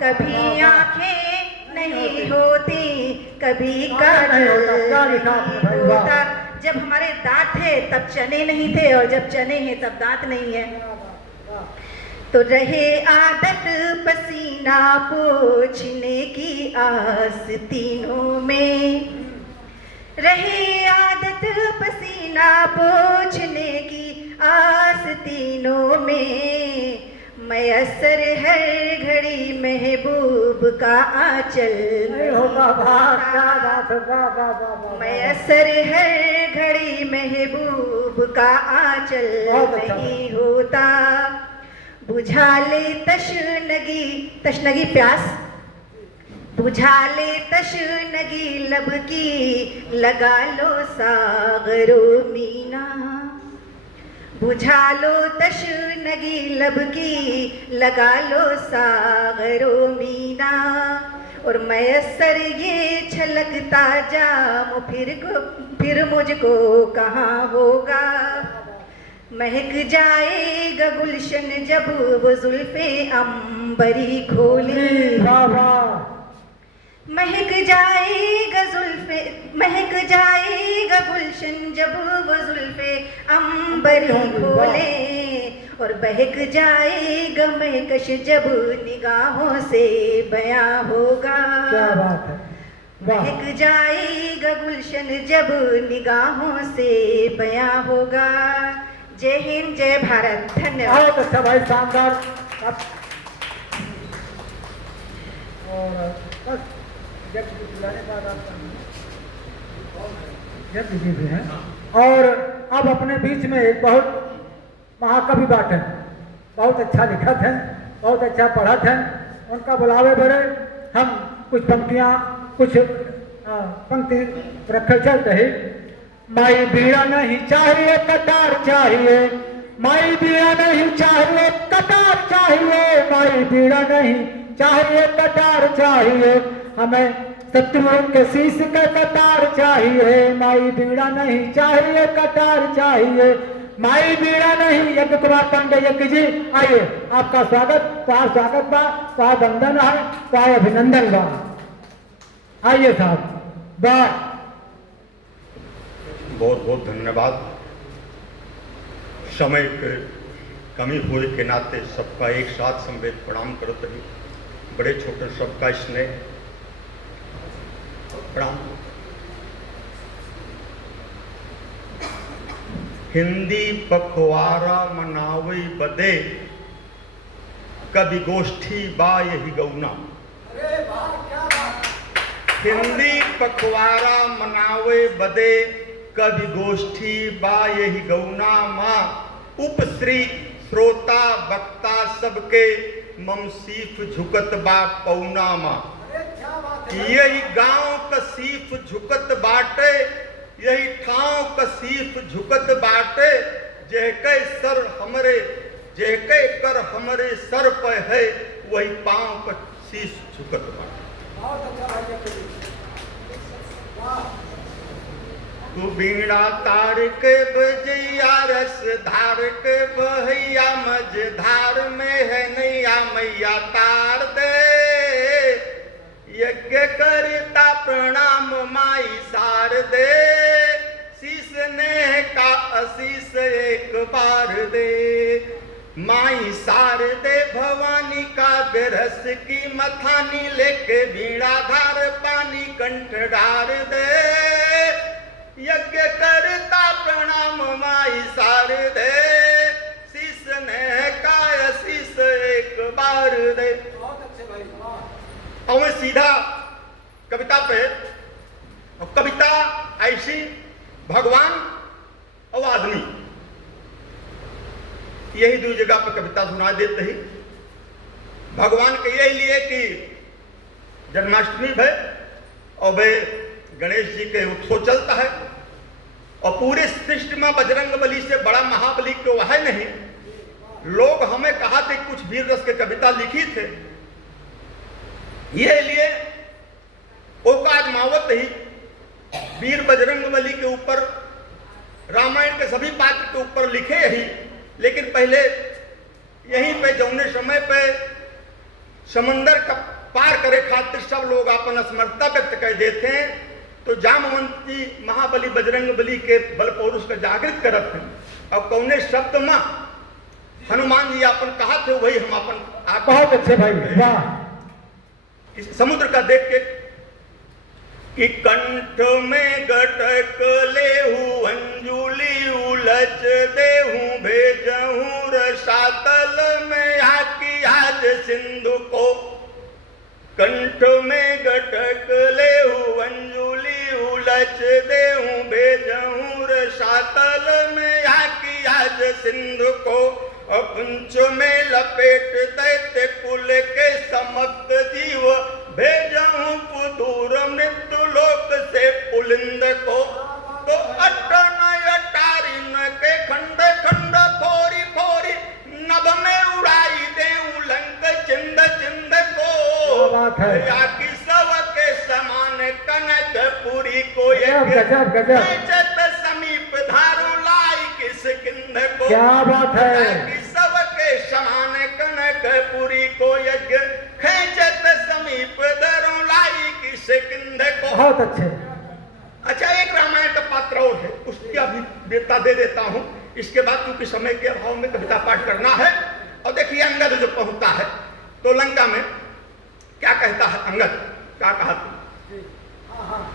कभी आंखें नहीं होती, कभी काजल नहीं होता। जब हमारे दांत थे तब चने नहीं थे, और जब चने हैं तब दांत नहीं है। तो रहे आदत पसीना पोंछने की आस्तीनों में, रहे आदत पसीना पोंछने की आस्तीनों में। मयसर हर घड़ी महबूब का आंचल नहीं होता। मयसर हर घड़ी महबूब का आंचल नहीं होता। बुझा ले तशनगी, तशनगी प्यास, बुझा ले तशनगी लब की, लगा लो सागरो मीना, बुझा लो तशनगी लब की, लगा लो सागरो मीना, और मैसर ये छलकता जाम फिर मुझको कहाँ होगा, महक जाएगा गुलशन जब वो जुल्फे अंबरी खोले, महक जाएगा गुलशन जब वो जुल्फे अंबरी खोले, और बहक जाएगा महकश जब निगाहों से बयां होगा, क्या बात है, महक जाएगा गुलशन जब निगाहों से बयां होगा। जय हिंद, जय भारत, धन्यवाद। बहुत अच्छा भाई, शानदार। और बस जब बुलाने के बाद आपका जी भी है। और अब अपने बीच में एक बहुत महाकवि बाटे, बहुत अच्छा लिखत है, बहुत अच्छा पढ़त है, उनका बुलावे बड़े हम कुछ पंक्तियाँ कुछ पंक्ति रखे चलते ही। माई बीड़ा नहीं चाहिए कटार चाहिए, माई बीड़ा नहीं चाहिए कटार चाहिए, माई बीड़ा नहीं चाहिए कटार चाहिए, हमें शत्रुओं के शीश का कटार चाहिए, माई बीड़ा नहीं चाहिए कटार चाहिए, माई बीड़ा नहीं। यज्ञ कुमार पांडे यज्ञ जी, आइए, आपका स्वागत, पार स्वागत बा, पार वंदन है, पार अभिनंदन बा। आइए साहब, वाह, बहुत बहुत धन्यवाद। समय के कमी होने के नाते सबका एक साथ संवेद प्रणाम करते रही, बड़े छोटे सबका स्नेह प्रणाम। हिंदी पखवारा मनावे बदे कवि गोष्ठी बा यही गौना, हिंदी पखवारा मनावे बदे कवि गोष्ठी बा यही गौना माँ, उपश्री श्रोता वक्ता सबके ममसीफ झुकत बा पौना माँ, यही गांव कसीफ झुकत बाटे, यही ठाव कसीफ झुकत बाटे, जेके सर हमरे जेके कर हमरे सर पे है, वही पांव कसीफ झुकत बाटे। तू बीड़ा तार के बजैया रस धार के बहैया मझधार में है नैया मैया तार दे, यज्ञ करता प्रणाम माई सार दे, शीस नेह का आशीष एक बार दे, माई सार दे भवानी का बिरस की मथानी लेके बीड़ा धार पानी कंठ डार दे, यज्ञ करता प्रणाम माई सार दे, शीस नेह का आशीष एक बार दे। और मैं सीधा कविता पे, और कविता ऐसी भगवान और आदमी, यही दो जगह पर कविता सुना देते ही। भगवान के यही लिए कि जन्माष्टमी है और वे गणेश जी के उत्सव चलता है, और पूरे सृष्टि में बजरंग बली से बड़ा महाबली क्यों है नहीं। लोग हमें कहा थे कुछ वीर रस के कविता लिखी थे, ये लिए ओकाज मावत ही वीर बजरंग बली के ऊपर, रामायण के सभी पात्र के ऊपर लिखे ही। लेकिन पहले यहीं पे जौने समय पे समंदर का पार करे खातिर सब लोग अपन असमर्थता व्यक्त कर देते हैं, तो जामवंती महाबली बजरंग बली के बल पौरुष का जागृत करत हैं, और कौने शब्द में हनुमान जी अपन कहा थे वही हम अपन बहुत अच्छे भाई, वाह। समुद्र का देख के कि कंठ में गटक लेहू अंजुली उलच देहूं भेजहूं रसातल में आकी आज सिंधु को, कंठ में गटक लेहू अंजुली उलच देहूं भेजहूं रसातल में आकी आज सिंधु को, और पुंछ में लपेट दैत्य कुल के समस्त जीव भेजऊं पुदूर मृत्यु लोक से पुलिंद को। तो अटन अटारिन के खंड खंड फोरी फोरी नभ में उड़ाई देऊं लंक चिंद चिंद को। या कि सब के समान कनकपुरी को एक समीप धारू लाई किस किंद को। क्या बात है। कि सब के समान कनकपुरी को यज्ञ खेचत समीप धरू लाई किस किंद को। बहुत अच्छे। अच्छा, एक रामायण का पात्र और है, उसकी अभी बेटा दे देता हूं। इसके बाद क्योंकि समय के अभाव में कविता पाठ करना है। और देखिए अंगद जो पहुंचता है तो लंका में क्या कहता है अंगद, क्या कहा तू?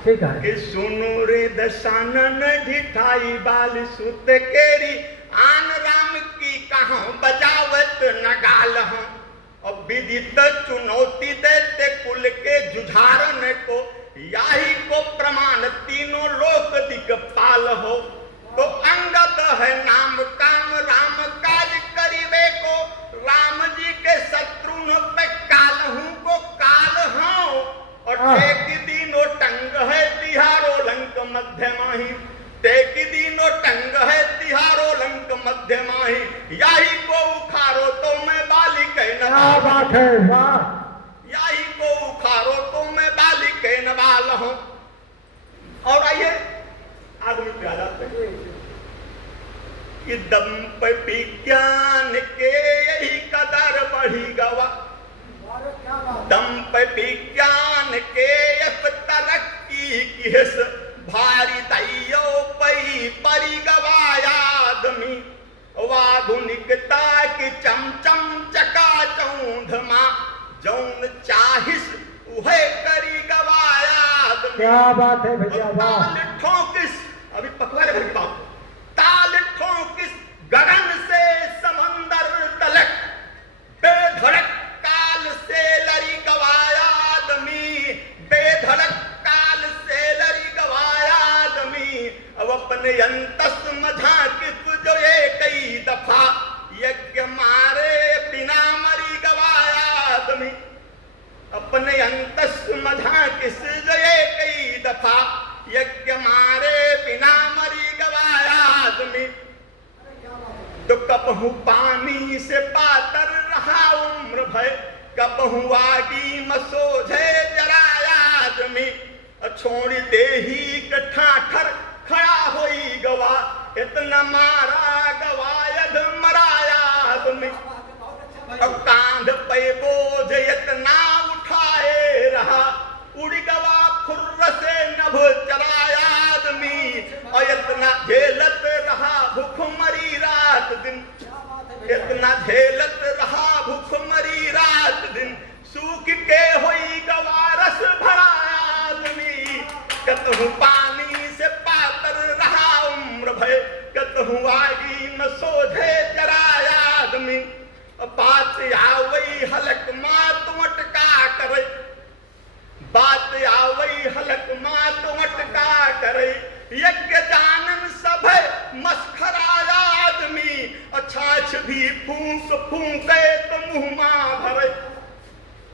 ठीक है। कि सुनो रे दशानन ढिठाई बाल सुत केरी आन राम की कहां बजावत नगाल हूं। और विदित चुनौती देते कुल के जुझारन को याही को प्रमाण तीनों लोक दिक्पाल हो। तो अंगद है नाम काम राम काज करीबे को राम जी के शत्रु पे काल हूं को काल हूं। और टेक दीनो टंग है तिहारो लंक मध्य माही टेक दीनो टंग है तिहारो लंक मध्य माही याही को उखारो तो मैं बाली कहना। क्या बात है, वाह। याही को उखारो तो मैं बाली के नवाल हूं। और आइए आदमी पे आ जाते हैं कि दंप विज्ञान के यही कदर बढ़ी गवा। दंप विज्ञान के एक तरक्की किस भारी दैयो पई परी गवाया आदमी। वाधुनिकता की चमचम चका चौंधमा जौन चाहिस उहे करी गवाया आदमी। क्या बात है भैया, वाह। ताल ठोकिस, अभी पकवारे भर की बात, ताल ठोकिस गगन से समंदर तलक बेधड़क काल से लड़ी गवाया आदमी। बेधड़क काल से लड़ी गवाया आदमी। अब अपने अंतस मझा किस जो ये कई दफा यज्ञ मारे बिना मरी गवाया आदमी। अपने अंतस मझा किस जो ये कई दफा यज्ञ मारे बिना मरी गवाया आदमी। तो कबहू पानी से पातर रहा उम्र भय कबहू आगी मसोझे जराया आदमी। छोड़ दे ही ठाठर खड़ा होई गवा इतना मारा गवायद मराया आदमी। और कांध पे बोझ इतना उठाए रहा उड़ गवा खुर्र से नभ चराया आदमी। और इतना झेलत रहा भूख मरी रात दिन इतना झेलत रहा भूख मरी रात दिन। सूख के होई गवा रस भरा आदमी। कतहु पानी से पातर रहा उम्र भय कतहु आगी न सोझे जराया आदमी। बात आवई हलक मात मटका करे बात आवई हलक मात मटका करे। यज्ञ जानन सब मस्खराया आदमी। और छाछ भी फूंक फूंके तो मुंह मां भरे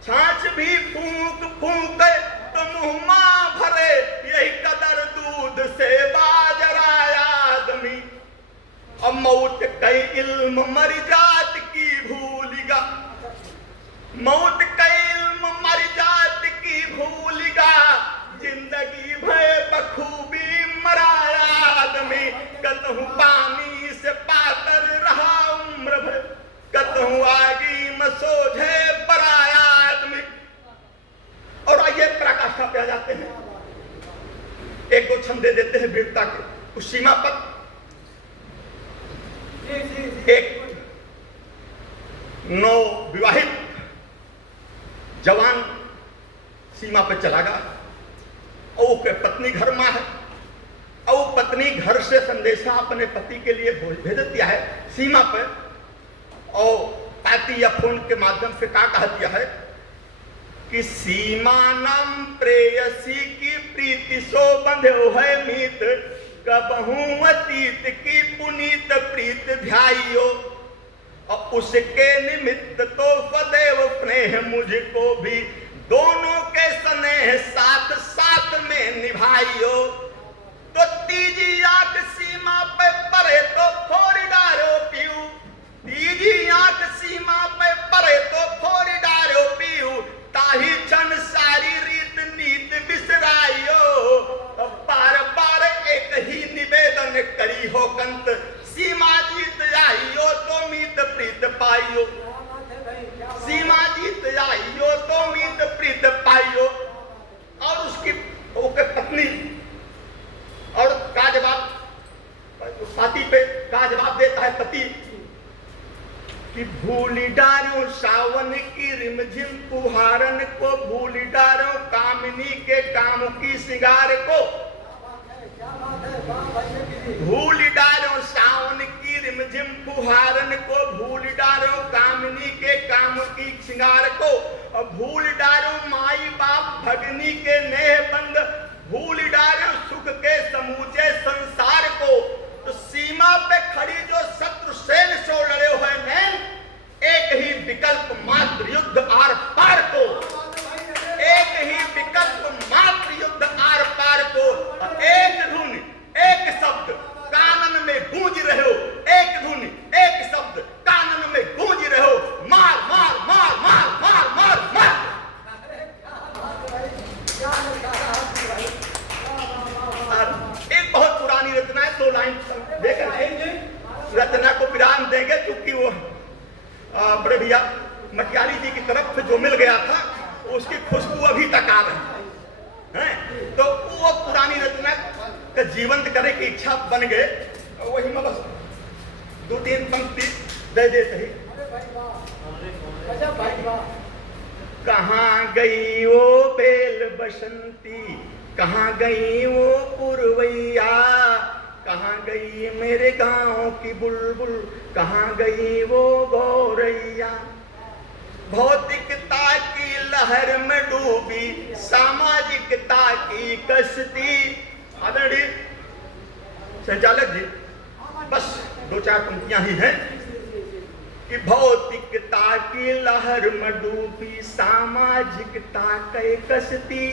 छाछ भी फूंक फूंके तो मुंह मां भरे। यही कदर दूध से बाजराया आदमी। और मौत कई इल्म मर जात की भूलिगा मौत कई इल्म मर जात की भूलिगा। जिंदगी भय बखूबी मराया आदमी। कतहु पानी से पातर रहा उम्र भर कतहु आगी में सोझे पराया आदमी। और आइए पराकाष्ठा पे आ जाते हैं। एक दो छंद दे देते हैं वीरता के उस सीमा पर। एक नौ विवाहित जवान सीमा पे चला गया और पत्नी घर में है। और पत्नी घर से संदेशा अपने पति के लिए भेज दिया है सीमा पे। और पाती या फोन के माध्यम से क्या कहा दिया है कि सीमानम प्रेयसी की प्रीति सो बंधे है मीत कबहू अतीत की पुनीत प्रीत ध्याइयो। और उसके निमित्त तो सदैव स्नेह मुझको भी दोनों के स्नेह साथ साथ में निभाइयो। तो तीजी आंख सीमा पे परे तो फोड़ डालो पीऊ, तीजी आंख सीमा पे परे तो फोड़ डालो पीऊ, ताही क्षण सारी रीत नीत बिसराइयो। बार बार एक ही निवेदन करी हो कंत, सीमा जीत आइयो तो मीत प्रीत पाइयो, सीमा जीत आइयो तो मीत प्रीत पाइयो। और उसकी ओके पत्नी और का जवाब पति पे का जवाब देता है पति कि भूली डारो सावन की रिमझिम पुहारन को, भूली डारो कामिनी के काम की सिंगार को, भूल डारो सावन की रिमझिम फुहारन को, भूल डारो कामिनी के काम की सिंगार को, और भूल डारो माई बाप भगनी के नेह बंद, भूल डारो सुख के समूचे संसार को। तो सीमा पे खड़ी जो शत्रु सेन से लड़े हुए नैन, एक ही विकल्प मात्र युद्ध आर पार को, एक ही विकल्प मात्र युद्ध आर पार को। एक धुन एक शब्द कानन में गूंज रहे हो, एक धुन एक शब्द कानन में गूंज रहे हो, मार मार मार मार मार मार मार। एक बहुत पुरानी रचना है, 2 लाइन देकर रचना को विराम देंगे, क्योंकि वो बड़े भैया मटियाली जी की तरफ से जो मिल गया था उसकी खुशबू अभी तक आ रही है। तो वो पुरानी रचना का जीवंत करने की इच्छा बन गए, वही मैं बस 2-3 पंक्ति दे देते ही। कहाँ गई वो बेल बसंती, कहाँ गई वो पुरवैया, कहाँ गई मेरे गांव की बुलबुल, कहाँ गई वो गौरैया। भौतिकता की लहर में डूबी सामाजिकता की कश्ती। आदरणीय संचालक जी, बस 2-4 पंक्तियां ही हैं कि भौतिकता की लहर में डूबी सामाजिकता की कश्ती,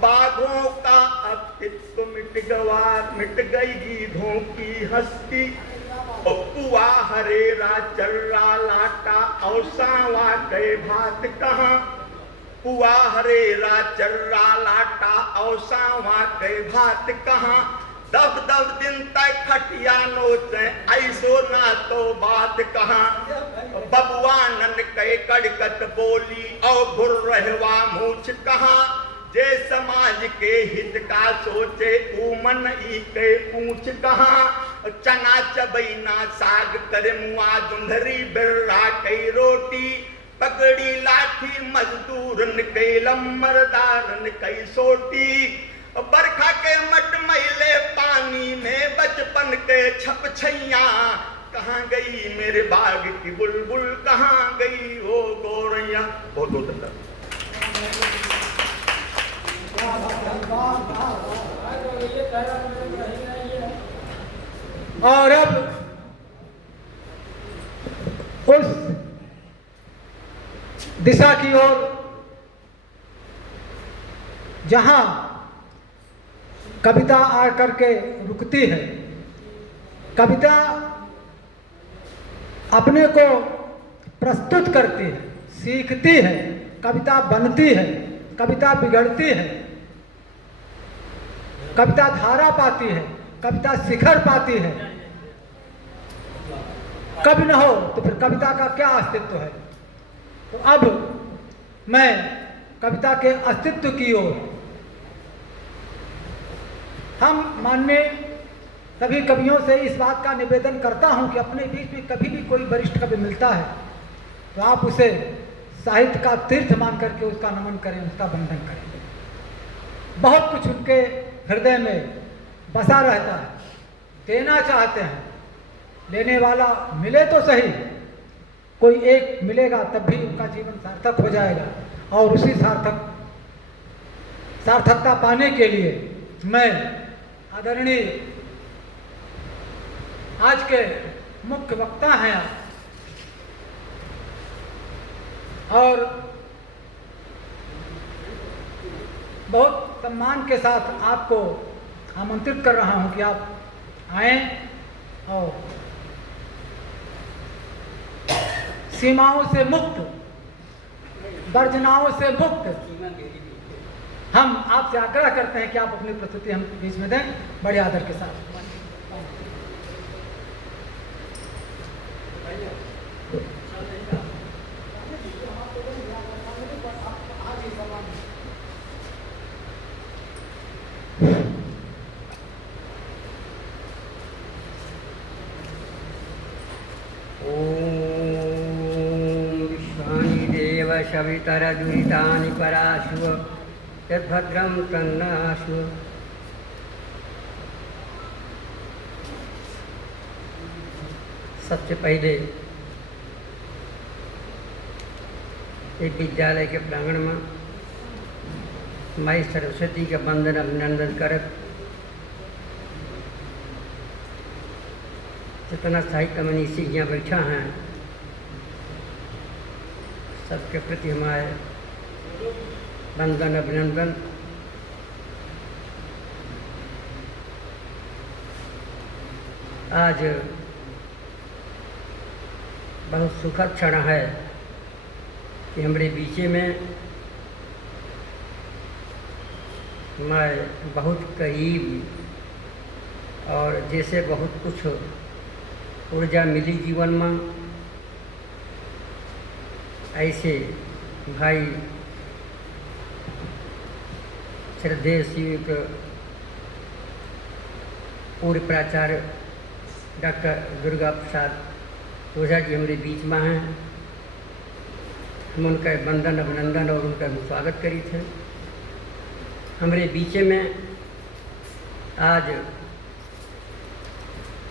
बाघों का अस्तित्व मिट गई गीधों की हस्ती, पुआ हरेरा चर्रा लाटा और सांवा गए भात कहाँ, पुआ हरेरा चर्रा लाटा और सांवा गए भात कहाँ, दब दब दिन तक खटिया नोचे ऐसो ना तो बात कहाँ, बबुआनन के कड़कत बोली और घुर रहवा मूछ कहाँ, जे समाज के हित का सोचे ऊमन ई के पूछ कहाँ, चना चबैना साग करे मुआ दुंधरी बिर्रा कई रोटी, पकड़ी लाठी मजदूरन के लम्बरदारन कई सोटी, बरखा के मट मैले पानी में बचपन के छप छैया, कहाँ गई मेरे बाग की बुलबुल, कहाँ गई वो गौरैया। बहुत बहुत धन्यवाद। और अब उस दिशा की ओर जहां कविता आकर के रुकती है, कविता अपने को प्रस्तुत करती है, सीखती है, कविता बनती है, कविता बिगड़ती है, कविता धारा पाती है, कविता शिखर पाती है। कवि न हो तो फिर कविता का क्या अस्तित्व है। तो अब मैं कविता के अस्तित्व की ओर, हम माननीय सभी कवियों से इस बात का निवेदन करता हूं कि अपने बीच में कभी भी कोई वरिष्ठ कवि मिलता है तो आप उसे साहित्य का तीर्थ मान करके उसका नमन करें, उसका वंदन करें। बहुत कुछ उनके हृदय में बसा रहता है, देना चाहते हैं, लेने वाला मिले तो सही, कोई एक मिलेगा तब भी उनका जीवन सार्थक हो जाएगा। और उसी सार्थकता पाने के लिए मैं आदरणीय आज के मुख्य वक्ता हैं और बहुत सम्मान के साथ आपको आमंत्रित कर रहा हूं कि आप आएं और सीमाओं से मुक्त, वर्जनाओं से मुक्त हम आपसे आग्रह करते हैं कि आप अपनी प्रस्तुति हम बीच में दें बड़े आदर के साथ। सवितरदुरितानि पराशुव यद्भद्रं तन्नाशु। सबसे पहले एक विद्यालय के प्रांगण में माई सरस्वती का वंदन अभिनंदन करत जितना साहित्य मनीषी यहाँ बैठा हैं सबके प्रति हमारे वंदन अभिनंदन। आज बहुत सुखद क्षण है कि हमारे बीचे में मैं बहुत करीब और जैसे बहुत कुछ ऊर्जा मिली जीवन में, ऐसे भाई श्रद्धेय श्रीयुक्त पूर्व प्राचार्य डॉक्टर दुर्गा प्रसाद ओझा जी हमारे बीच में हैं। हम उनका वंदन अभिनंदन और उनका स्वागत करी थे। हमारे बीच में आज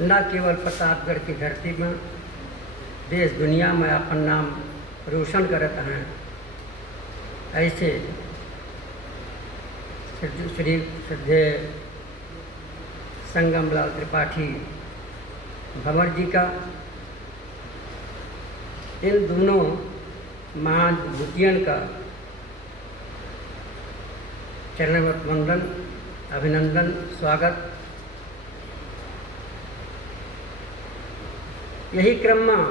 न केवल प्रतापगढ़ की धरती में देश दुनिया में अपन नाम रोशन करत हैं, ऐसे श्री श्रद्धेय संगमलाल त्रिपाठी भंवर जी का, इन दोनों महान विभूतियन का चरणवत वंदन अभिनंदन स्वागत। यही क्रम में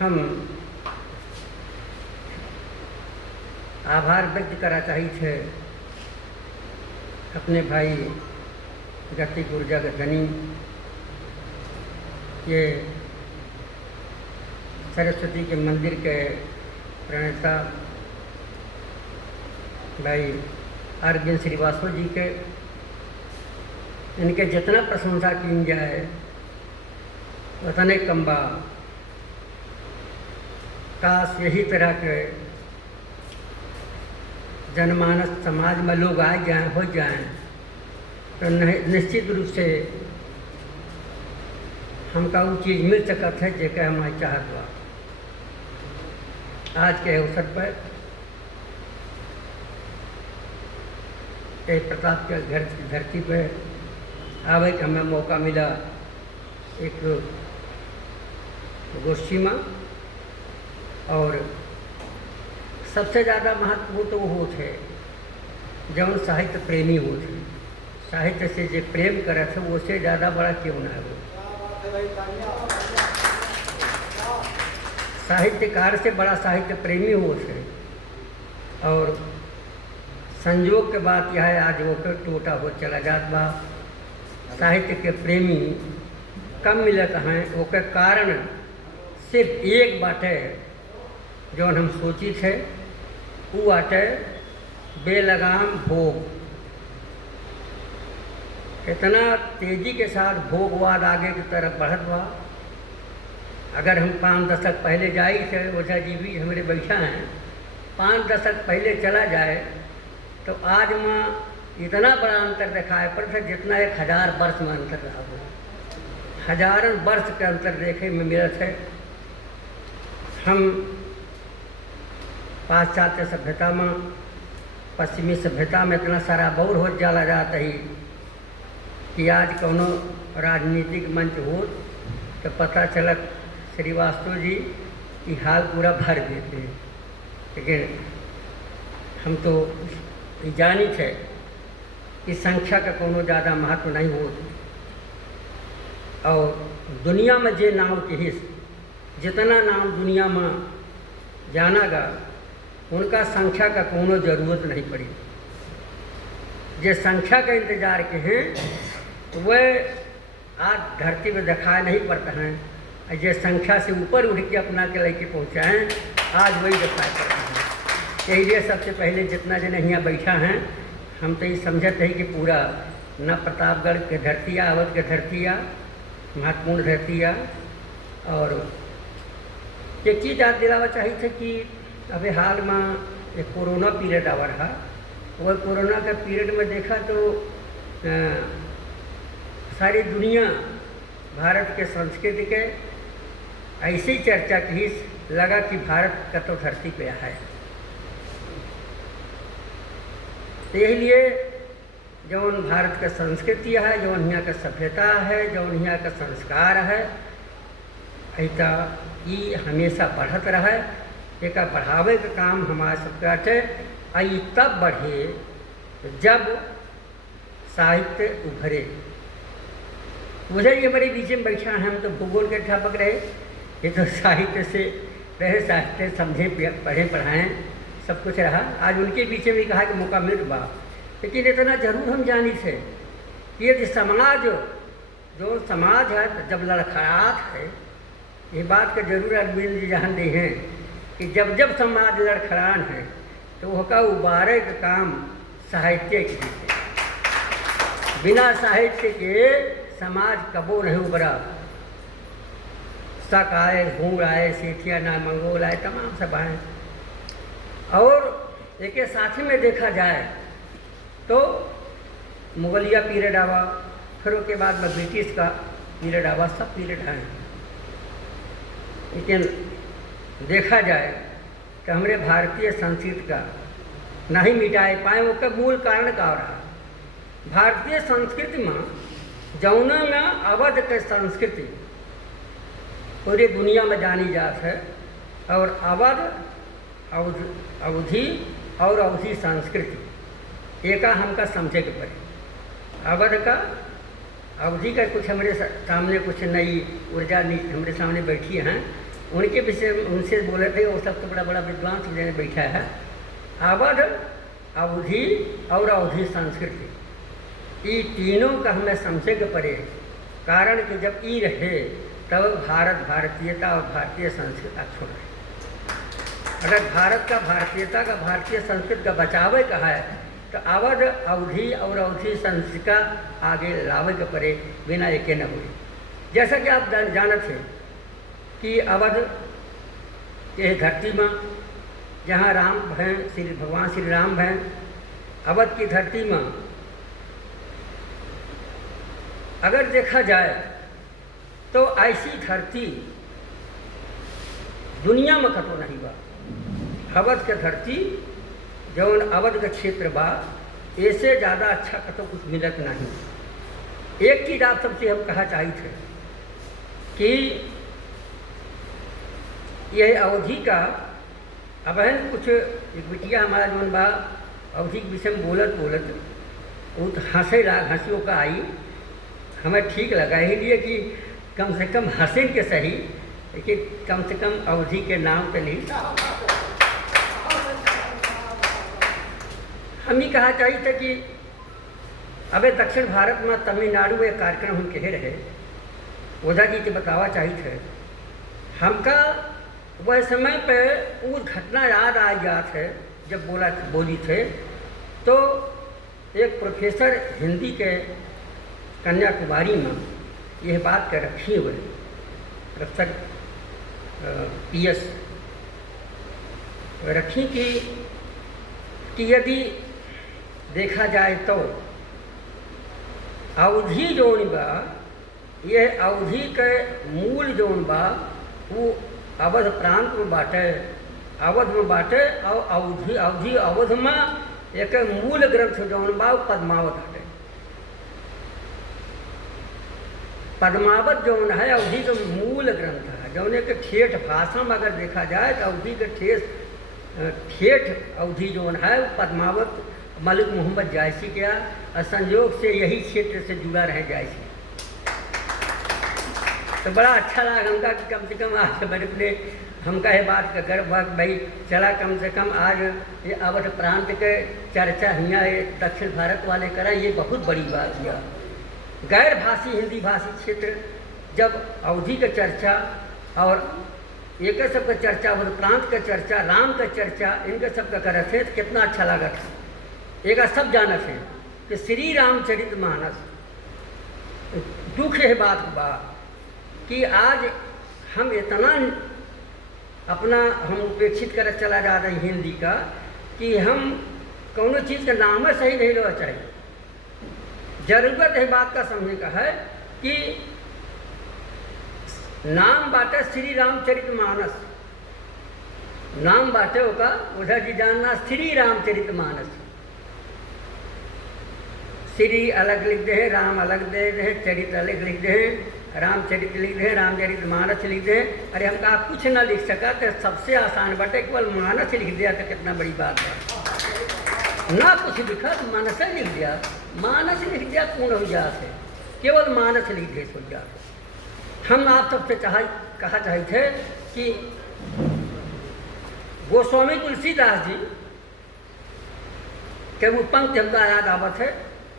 हम आभार व्यक्त करा चाहिए थे अपने भाई गति ऊर्जा के धनी ये सरस्वती के मंदिर के प्रणेता भाई अरविंद श्रीवास्तव जी के, इनके जितना प्रशंसा की जाए उतने कम बा। काश यही तरह के जनमानस समाज में लोग आ जाएं हो जाएं तो निश्चित रूप से हमका वो चीज़ मिल सकत है जेके हमारे चाहत बा। आज के अवसर पर एक प्रताप के घर की धरती पर आवे के हमें मौका मिला एक गोष्ठी में, और सबसे ज़्यादा महत्वपूर्ण तो वो होते जौन साहित्य प्रेमी होते, साहित्य से जो प्रेम करे थे उससे ज़्यादा बड़ा क्यों ना हो। साहित्यकार से बड़ा साहित्य प्रेमी होते, और संयोग के बात यह है आज वो टूटा हो चला जात बा। साहित्य के प्रेमी कम मिलत हैं, ओके कारण सिर्फ एक बाटे जौन हम सोची थे, वो बाटे बेलगाम भोग। इतना तेजी के साथ भोगवाद आगे की तरफ बढ़त बा। अगर हम 5 दशक पहले जाई थे, ओझा जी भी हमारे बैठा हैं, 5 दशक पहले चला जाए तो आज में इतना बड़ा अंतर दिखाई पड़ता जितना 1000 वर्ष में अंतर रहा हो। हजारों वर्ष के अंतर देखे में मिलत है। हम पाश्चात्य सभ्यता में, पश्चिमी सभ्यता में इतना सारा बौर हो जाला जाता ही कि आज कोनो राजनीतिक मंच हो तो पता चलत श्रीवास्तव जी की हाल पूरा भर देते हैं। लेकिन हम तो जानी थे कि संख्या का कोनो ज़्यादा महत्व नहीं हो, और दुनिया में जे नाम के हिस्स जितना नाम दुनिया में जाना गा उनका संख्या का कोनो ज़रूरत नहीं पड़ी। जे संख्या का इंतजार के हैं वह आज धरती में दिखाई नहीं पड़ता हैं, और जे संख्या से ऊपर उठ के अपना के लेके पहुँचाएँ आज वही दिखाई पड़ता है। यही लिए सबसे पहले जितना जन यहाँ बैठा हैं हम तो ये समझते हैं कि पूरा न प्रतापगढ़ के धरतिया, अवध के धरतिया महत्वपूर्ण धरतिया। और एक चीज़ याद दिलावा चाहिए थे कि अभी हाल में एक कोरोना पीरियड आवा रहा, वह कोरोना के पीरियड में देखा तो सारी दुनिया भारत के संस्कृति के ऐसी चर्चा की लगा कि भारत का तो धरती पे है। तो यही लिए जौन भारत का संस्कृति है, जौन यहाँ का सभ्यता है, जौन यहाँ का संस्कार है, ऐसा ये हमेशा बढ़त रहे। एक बढ़ावे का काम हमारे सबका है। तब बढ़े जब साहित्य उभरे। मुझे ये बड़े बीच में बैठा है, हम तो भूगोल के अध्यापक रहे, ये तो साहित्य से रहे, साहित्य समझे पढ़े पढ़ाएँ सब कुछ रहा। आज उनके पीछे भी कहा कि मौका मिल बा, लेकिन इतना जरूर हम जानी थे कि यदि समाज जो समाज है जब लड़खड़ाहट है, ये बात का जरूर अरविंद जी जान दे हैं कि जब जब समाज लड़खड़ान है तो वह का उबारे का काम साहित्य के। बिना साहित्य के समाज कबो नहीं उभरा। शक आए, घूर आए, सेठिया ना मंगोल आए, तमाम सब आए। और एक साथ ही में देखा जाए तो मुगलिया पीरियड आवा, फिर उसके बाद में ब्रिटिश का पीरियड आवा, सब पीरियड आए। लेकिन देखा जाए कि हमारे भारतीय संस्कृति का नहीं मिटाए पाए, वो का मूल कारण का रहा। भारतीय संस्कृति में जौना में अवध के संस्कृति पूरी दुनिया में जानी जात है, और अवध अवधि और अवधि संस्कृति एका हमका समझे के पड़े। अवध का अवधि का कुछ हमारे सामने कुछ नई ऊर्जा हमारे सामने बैठी हैं, उनके विषय उनसे बोले थे, वो सब तो बड़ा बड़ा विद्वान समझने बैठा है। अवध अवधि और अवधि संस्कृति ये तीनों का हमें समझे के पड़े। कारण कि जब ई रहे तब भारत भारतीयता और भारतीय संस्कृति छोड़े। अगर भारत का भारतीयता का भारतीय संस्कृति का बचावे का है तो अवध अवधि और अवधि संस्कृति का आगे लावे के पड़े, बिना एक न हुए। जैसा कि आप जानते हैं कि अवध के धरती में जहाँ राम हैं, श्री भगवान श्री राम हैं, अवध की धरती में अगर देखा जाए तो ऐसी धरती दुनिया में कतो नहीं बा। अवध के धरती जौन अवध का क्षेत्र बा, ऐसे ज़्यादा अच्छा कतो कुछ मिलत नहीं। एक चीज़ आप सबसे हम कहा चाहिए थे कि यह अवधि का अबहन कुछ एक बिटिया हमारा जौन बा अवधि के विषय में बोलत वो तो हंसे लाग हंसियों का आई, हमें ठीक लगा ही लिए कि कम से कम हंसें के सही, लेकिन कम से कम अवधि के नाम पे नहीं। हम ही कहा चाहिए था कि अबे दक्षिण भारत में तमिलनाडु एक कार्यक्रम हम कहे रहे, ओझा जी के बतावा चाहिए थे हमका। वह समय पे वो घटना याद आ जात है जब बोली थे तो एक प्रोफेसर हिंदी के कन्याकुमारी में यह बात कर रखी हुए प्रोफेसर PS रखी कि यदि देखा जाए तो अवधि जौन बा, यह अवधि के मूल जौन बा वो अवध प्रांत में बाटे, अवध में बाटे। और अवधि अवध में एक मूल ग्रंथ जौन बा पद्मावत है। पद्मावत जौन है अवधि का मूल ग्रंथ है, जौन के ठेठ भाषा में अगर देखा जाए तो अवधि के ठेठ अवधि जो है पद्मावत मलिक मोहम्मद जायसी के और संयोग से यही क्षेत्र से जुड़ा रहे जायसी। तो बड़ा अच्छा लगा हमका कि कम से कम आज बड़े अपने हमका ये बात का गर्व हुआ कि भाई चला कम से कम आज ये अवध प्रांत के चर्चा हियाँ ये दक्षिण भारत वाले करें, ये बहुत बड़ी बात है। गैर भाषी हिंदी भाषी क्षेत्र जब अवधि का चर्चा और एक सब का चर्चा अवध प्रांत का चर्चा राम का चर्चा इनके सब का करे थे तो कितना अच्छा लगा था। एक सब जाना थे कि श्री रामचरित मानस दुख है बात बा कि आज हम इतना अपना हम उपेक्षित कर चला जा रहे हैं हिंदी का कि हम कोनो चीज़ का नाम सही नहीं लेना चाहिए। जरूरत है बात का समझने का है कि नाम बाटे श्री रामचरित मानस, नाम बाटे होगा उधर जी जानना श्री रामचरित मानस। श्री अलग लिख दे, राम अलग दे रहे, चरित अलग लिख दे, रामचरित लिख दे, रामचरित मानस लिख दे। अरे हमका आप कुछ ना लिख सका तो सबसे आसान बाटे केवल मानस लिख दिया तो कितना बड़ी बात है। ना कुछ लिखा तो मानस लिख दिया, मानस लिख दिया पूर्ण हो जा से केवल मानस लिख दे सो जा। हम आप सबसे कहा चाहे थे कि गोस्वामी तुलसीदास जी के वो पंक्ति हमका याद आवत है।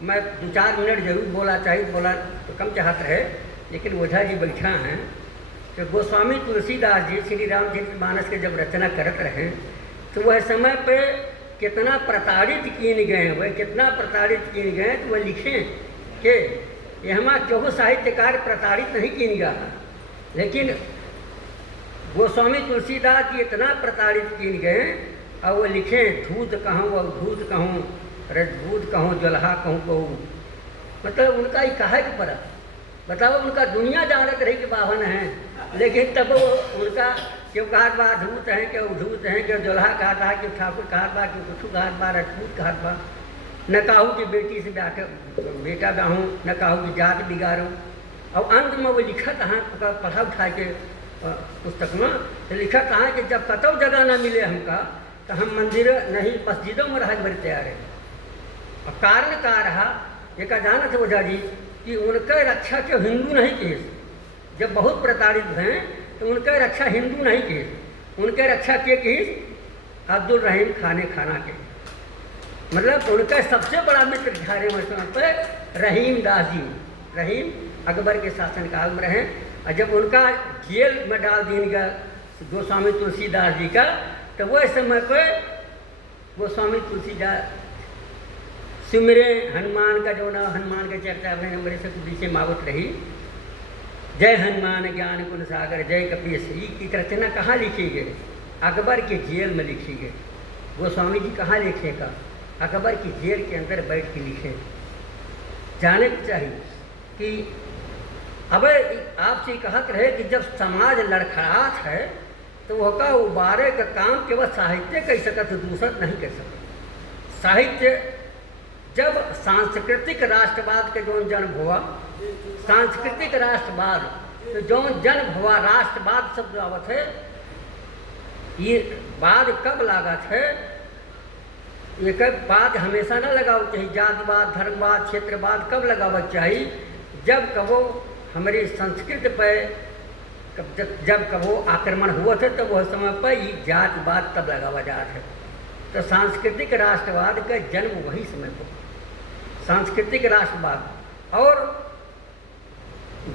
मैं 2-4 मिनट जरूर बोला चाहिए, बोला तो कम चाहत रहे, लेकिन ओझा जी बैठा हैं कि गोस्वामी तुलसीदास जी श्री रामचरितमानस के जब रचना करत रहे तो वह समय पे कितना प्रताड़ित किए गए, वह कितना प्रताड़ित किए गए तो वह लिखें कि यहाँ केहू साहित्यकार प्रताड़ित नहीं किए गया, लेकिन गोस्वामी तुलसीदास जी इतना प्रताड़ित किए गए और वो लिखें धूत कहूँ अवधूत कहूँ रजभूत कहूँ जलहा कहूँ कहूँ। मतलब उनका ही कहा कि पड़ा बताओ, उनका दुनिया जानत रही कि बावन है, लेकिन तब वो उनका क्यों कहा बा धूत हैं, क्यों धूत हैं, क्यों जलहा कहा था, क्यों ठाकुर कहा बा, क्यों कुछ कहा बा, रजपूत कहा बा, न काहू की बेटी से बेटा गाहूँ, न काहू की जात बिगाड़ो। और अंत में वो लिखा कहाँ पढ़ा उठा के पुस्तक में तो लिखा कहाँ कि जब कतौ जगह ना मिले हमका तो हम मंदिर नहीं मस्जिदों में रह बड़े तैयार है। और कारण का रहा एक जाना था ओझा जी कि उनके रक्षा के हिंदू नहीं किए, जब बहुत प्रताड़ित हैं तो उनके रक्षा हिंदू नहीं किए, उनके रक्षा के किस अब्दुल रहीम खाने खाना के, मतलब उनका सबसे बड़ा मित्र ठहरे पर रहीम दास जी, रहीम अकबर के शासनकाल में रहे। और जब उनका जेल में डाल दिया गया गोस्वामी तुलसीदास जी का तो वह समय पर गोस्वामी तुलसीदास सिमरे हनुमान का जो ना हनुमान का चर्चा अपने नंबर से पीछे मावत रही, जय हनुमान ज्ञान गुण सागर जय कपीस की रचना कहाँ लिखी गई? अकबर के जेल में लिखी गई। गोस्वामी जी कहाँ लिखेगा? अकबर की जेल के अंदर बैठ के लिखे। जाने को चाहिए कि अब आपसे कहत रहे कि जब समाज लड़खड़ात है तो वह का उबारे का काम केवल साहित्य कर सकत, दूसरा नहीं कर सकता। साहित्य जब सांस्कृतिक राष्ट्रवाद के जो जन्म हुआ, सांस्कृतिक राष्ट्रवाद तो जो जन्म हुआ, राष्ट्रवाद शब्द आवत है, ये बाद कब लागत है? एक बात हमेशा ना लगाव चाहिए, जातिवाद धर्मवाद क्षेत्रवाद कब लगाव चाहिए? जब कबो हमारी संस्कृति पर जब कबो आक्रमण हुआ था तब वह समय पर ये जातिवाद तब लगावा जाता है। तो सांस्कृतिक राष्ट्रवाद का जन्म वही समय को, सांस्कृतिक राष्ट्रवाद। और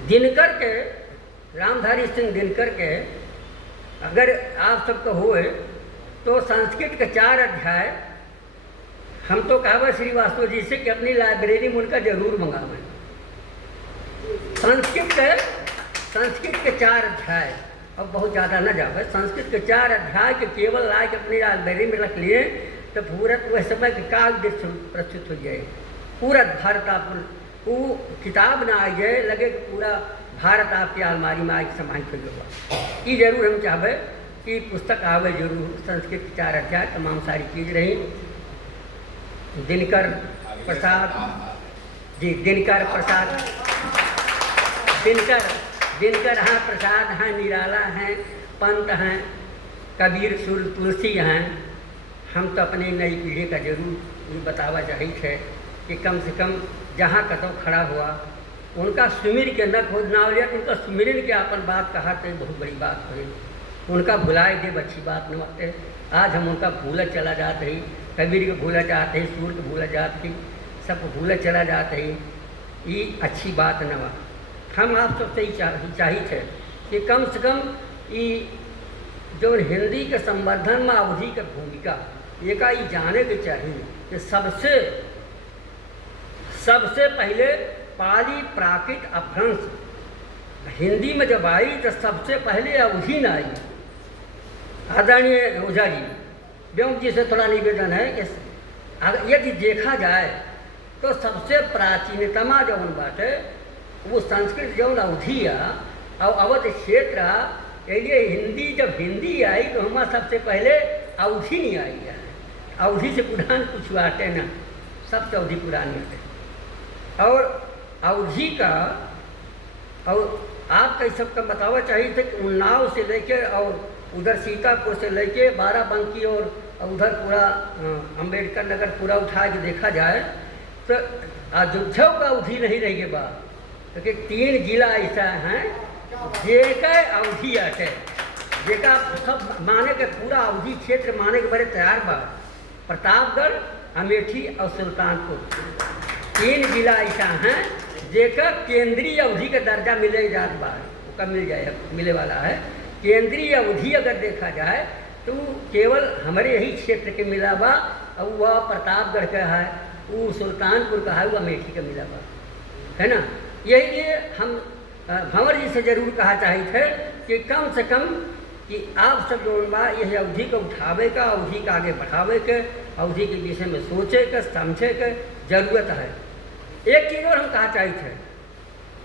दिनकर के रामधारी सिंह दिनकर के अगर आप सबको हुए तो संस्कृत के 4 अध्याय हम तो कहा श्रीवास्तव जी से कि अपनी लाइब्रेरी में उनका जरूर मंगावें। संस्कृत के 4 अध्याय, अब बहुत ज़्यादा न जावे, संस्कृत के 4 अध्याय के केवल लायक अपनी लाइब्रेरी में रख लिए तो पूरा वह समय के काव्य प्रस्तुत हो जाए। पूरा भारत आप वो किताब ना आ जाए लगे कि पूरा भारत आपकी अलमारी में आके समाहित हो जाएगा। ये जरूर हम चाहे कि पुस्तक आवे जरूर। संस्कृत के 4 अध्याय तमाम सारी चीज़ रही। दिनकर प्रसाद जी, दिनकर प्रसाद, दिनकर हाँ प्रसाद हैं, निराला हैं, पंत हैं, कबीर सुर तुलसी हैं। हम तो अपनी नई पीढ़ी का जरूर ये बतावा चाहिए है कि कम से कम जहाँ कतौ खड़ा हुआ उनका सुमिर के न खोज ना हो लिया, उनका सुमिरन के अपन बात कहा तो बहुत बड़ी बात हुई। उनका भुलाए के अच्छी बात न होते। आज हम उनका भूला चला जाते ही, कबीर को भूला जाते ही, सूर को भूला जाते ही, सब भूला चला जाते ही, ये अच्छी बात न हुआ। हम आप सबसे ही चाहिए थे कि कम से कम ये जो हिंदी के संवर्धन में अवधि की भूमिका ये का ये जाने के चाहिए कि सबसे पहले पाली प्राकृत अपभ्रंश हिंदी में जब आई तो सबसे पहले अवधि न आई। आदरणीय ओझा जी, व्योम जी से थोड़ा निवेदन है कि यदि देखा जाए तो सबसे प्राचीनतमा जौन बात है वो संस्कृत जौन अवधि और अवध क्षेत्र, ये हिंदी जब हिंदी आई तो हमारा सबसे पहले अवधि नहीं आई है। अवधि से पुरान कुछ आते ना, सबसे अवधि पुरानी आते। और अवधि का और आपका इस सबका बतावा चाहिए थे कि उन्नाव से लेके और उधर सीतापुर से लेके बाराबंकी और उधर पूरा अम्बेडकर नगर पूरा उठा के देखा जाए तो अयोध्या का अवधि नहीं रहेगी बात, क्योंकि 3 जिला ऐसा हैं जेकर अवधि आटे, जेका सब माने के पूरा अवधि क्षेत्र माने के बड़े तैयार बा। प्रतापगढ़, अमेठी और सुल्तानपुर 3 जिला ऐसा हैं जेका केंद्रीय अवधि का दर्जा मिले जात बा, उसका मिले वाला है। केंद्रीय अवधि अगर देखा जाए तो केवल हमारे यही क्षेत्र के मिला बा, और वह प्रतापगढ़ का है, वो सुल्तानपुर का है, वह अमेठी का मिला बा, है ना। यही लिए हम भंवर जी से जरूर कहा चाहिए थे कि कम से कम कि आप सब जो बा यह अवधि को उठावे का, अवधि का आगे बढ़ावे के, अवधि के विषय में सोचे के, समझे के जरूरत है। एक चीज़ और हम कहा चाहिए थे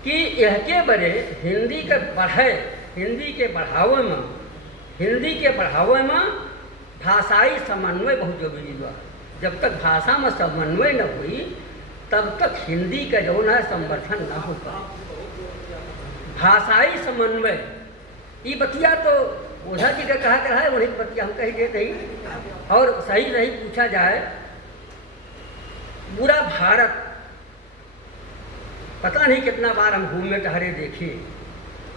कि यह के बड़े हिंदी के बढ़े, हिंदी के बढ़ावे में भाषाई समन्वय बहुत जरूरी बा। जब तक भाषा में समन्वय न हुई तब तक हिंदी का जो है संवर्धन न होगा। भाषाई समन्वय ये बतिया तो ओझा जी का कहा कर है, वही बतिया हम कही देते ही। और सही पूछा जाए पूरा भारत पता नहीं कितना बार हम घूमे टहरे देखे,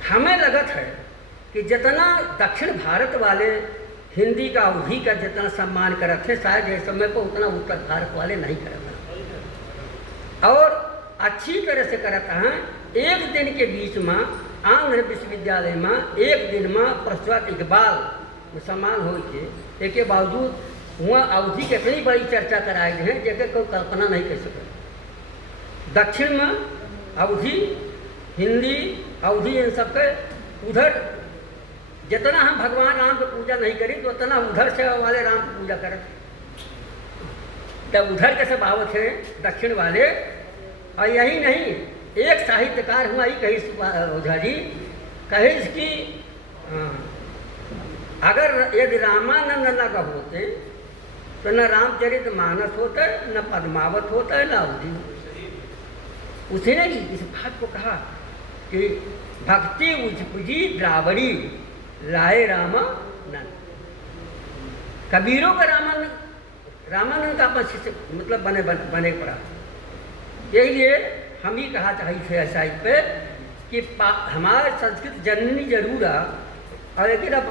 हमें लगत है कि जितना दक्षिण भारत वाले हिंदी का अवधि का जितना सम्मान करते थे शायद इस समय पर उतना उत्तर भारत वाले नहीं करते। और अच्छी तरह से करते हैं। एक दिन के बीच में आंध्र विश्वविद्यालय में एक दिन में प्रोफेसर इकबाल सम्मान हो के एक के बावजूद वहाँ अवधि की इतनी बड़ी चर्चा कराई गई है जगह कोई कल्पना नहीं कर सके। दक्षिण में अवधि, हिंदी, अवधि इन सबके उधर जितना हम भगवान राम की पूजा नहीं करी तो उतना उधर से वाले राम की पूजा करें। तब उधर के सब आवत हैं दक्षिण वाले। और यही नहीं, एक साहित्यकार हुआ ही कही ओझा जी कहे कि अगर यदि रामानंद न का होते तो न रामचरित मानस होता है, न पद्मावत होता है, न अवधि। उसने इस बात को कहा कि भक्ति उपजी द्रावड़ी लाए रामानंद। कबीरों का रामानंद का अपन शिष्य मतलब बने पड़ा। यही लिए हम ही कहा चाहिए थे ऐसा पे कि हमारे संस्कृत जननी जरूर और लेकिन अब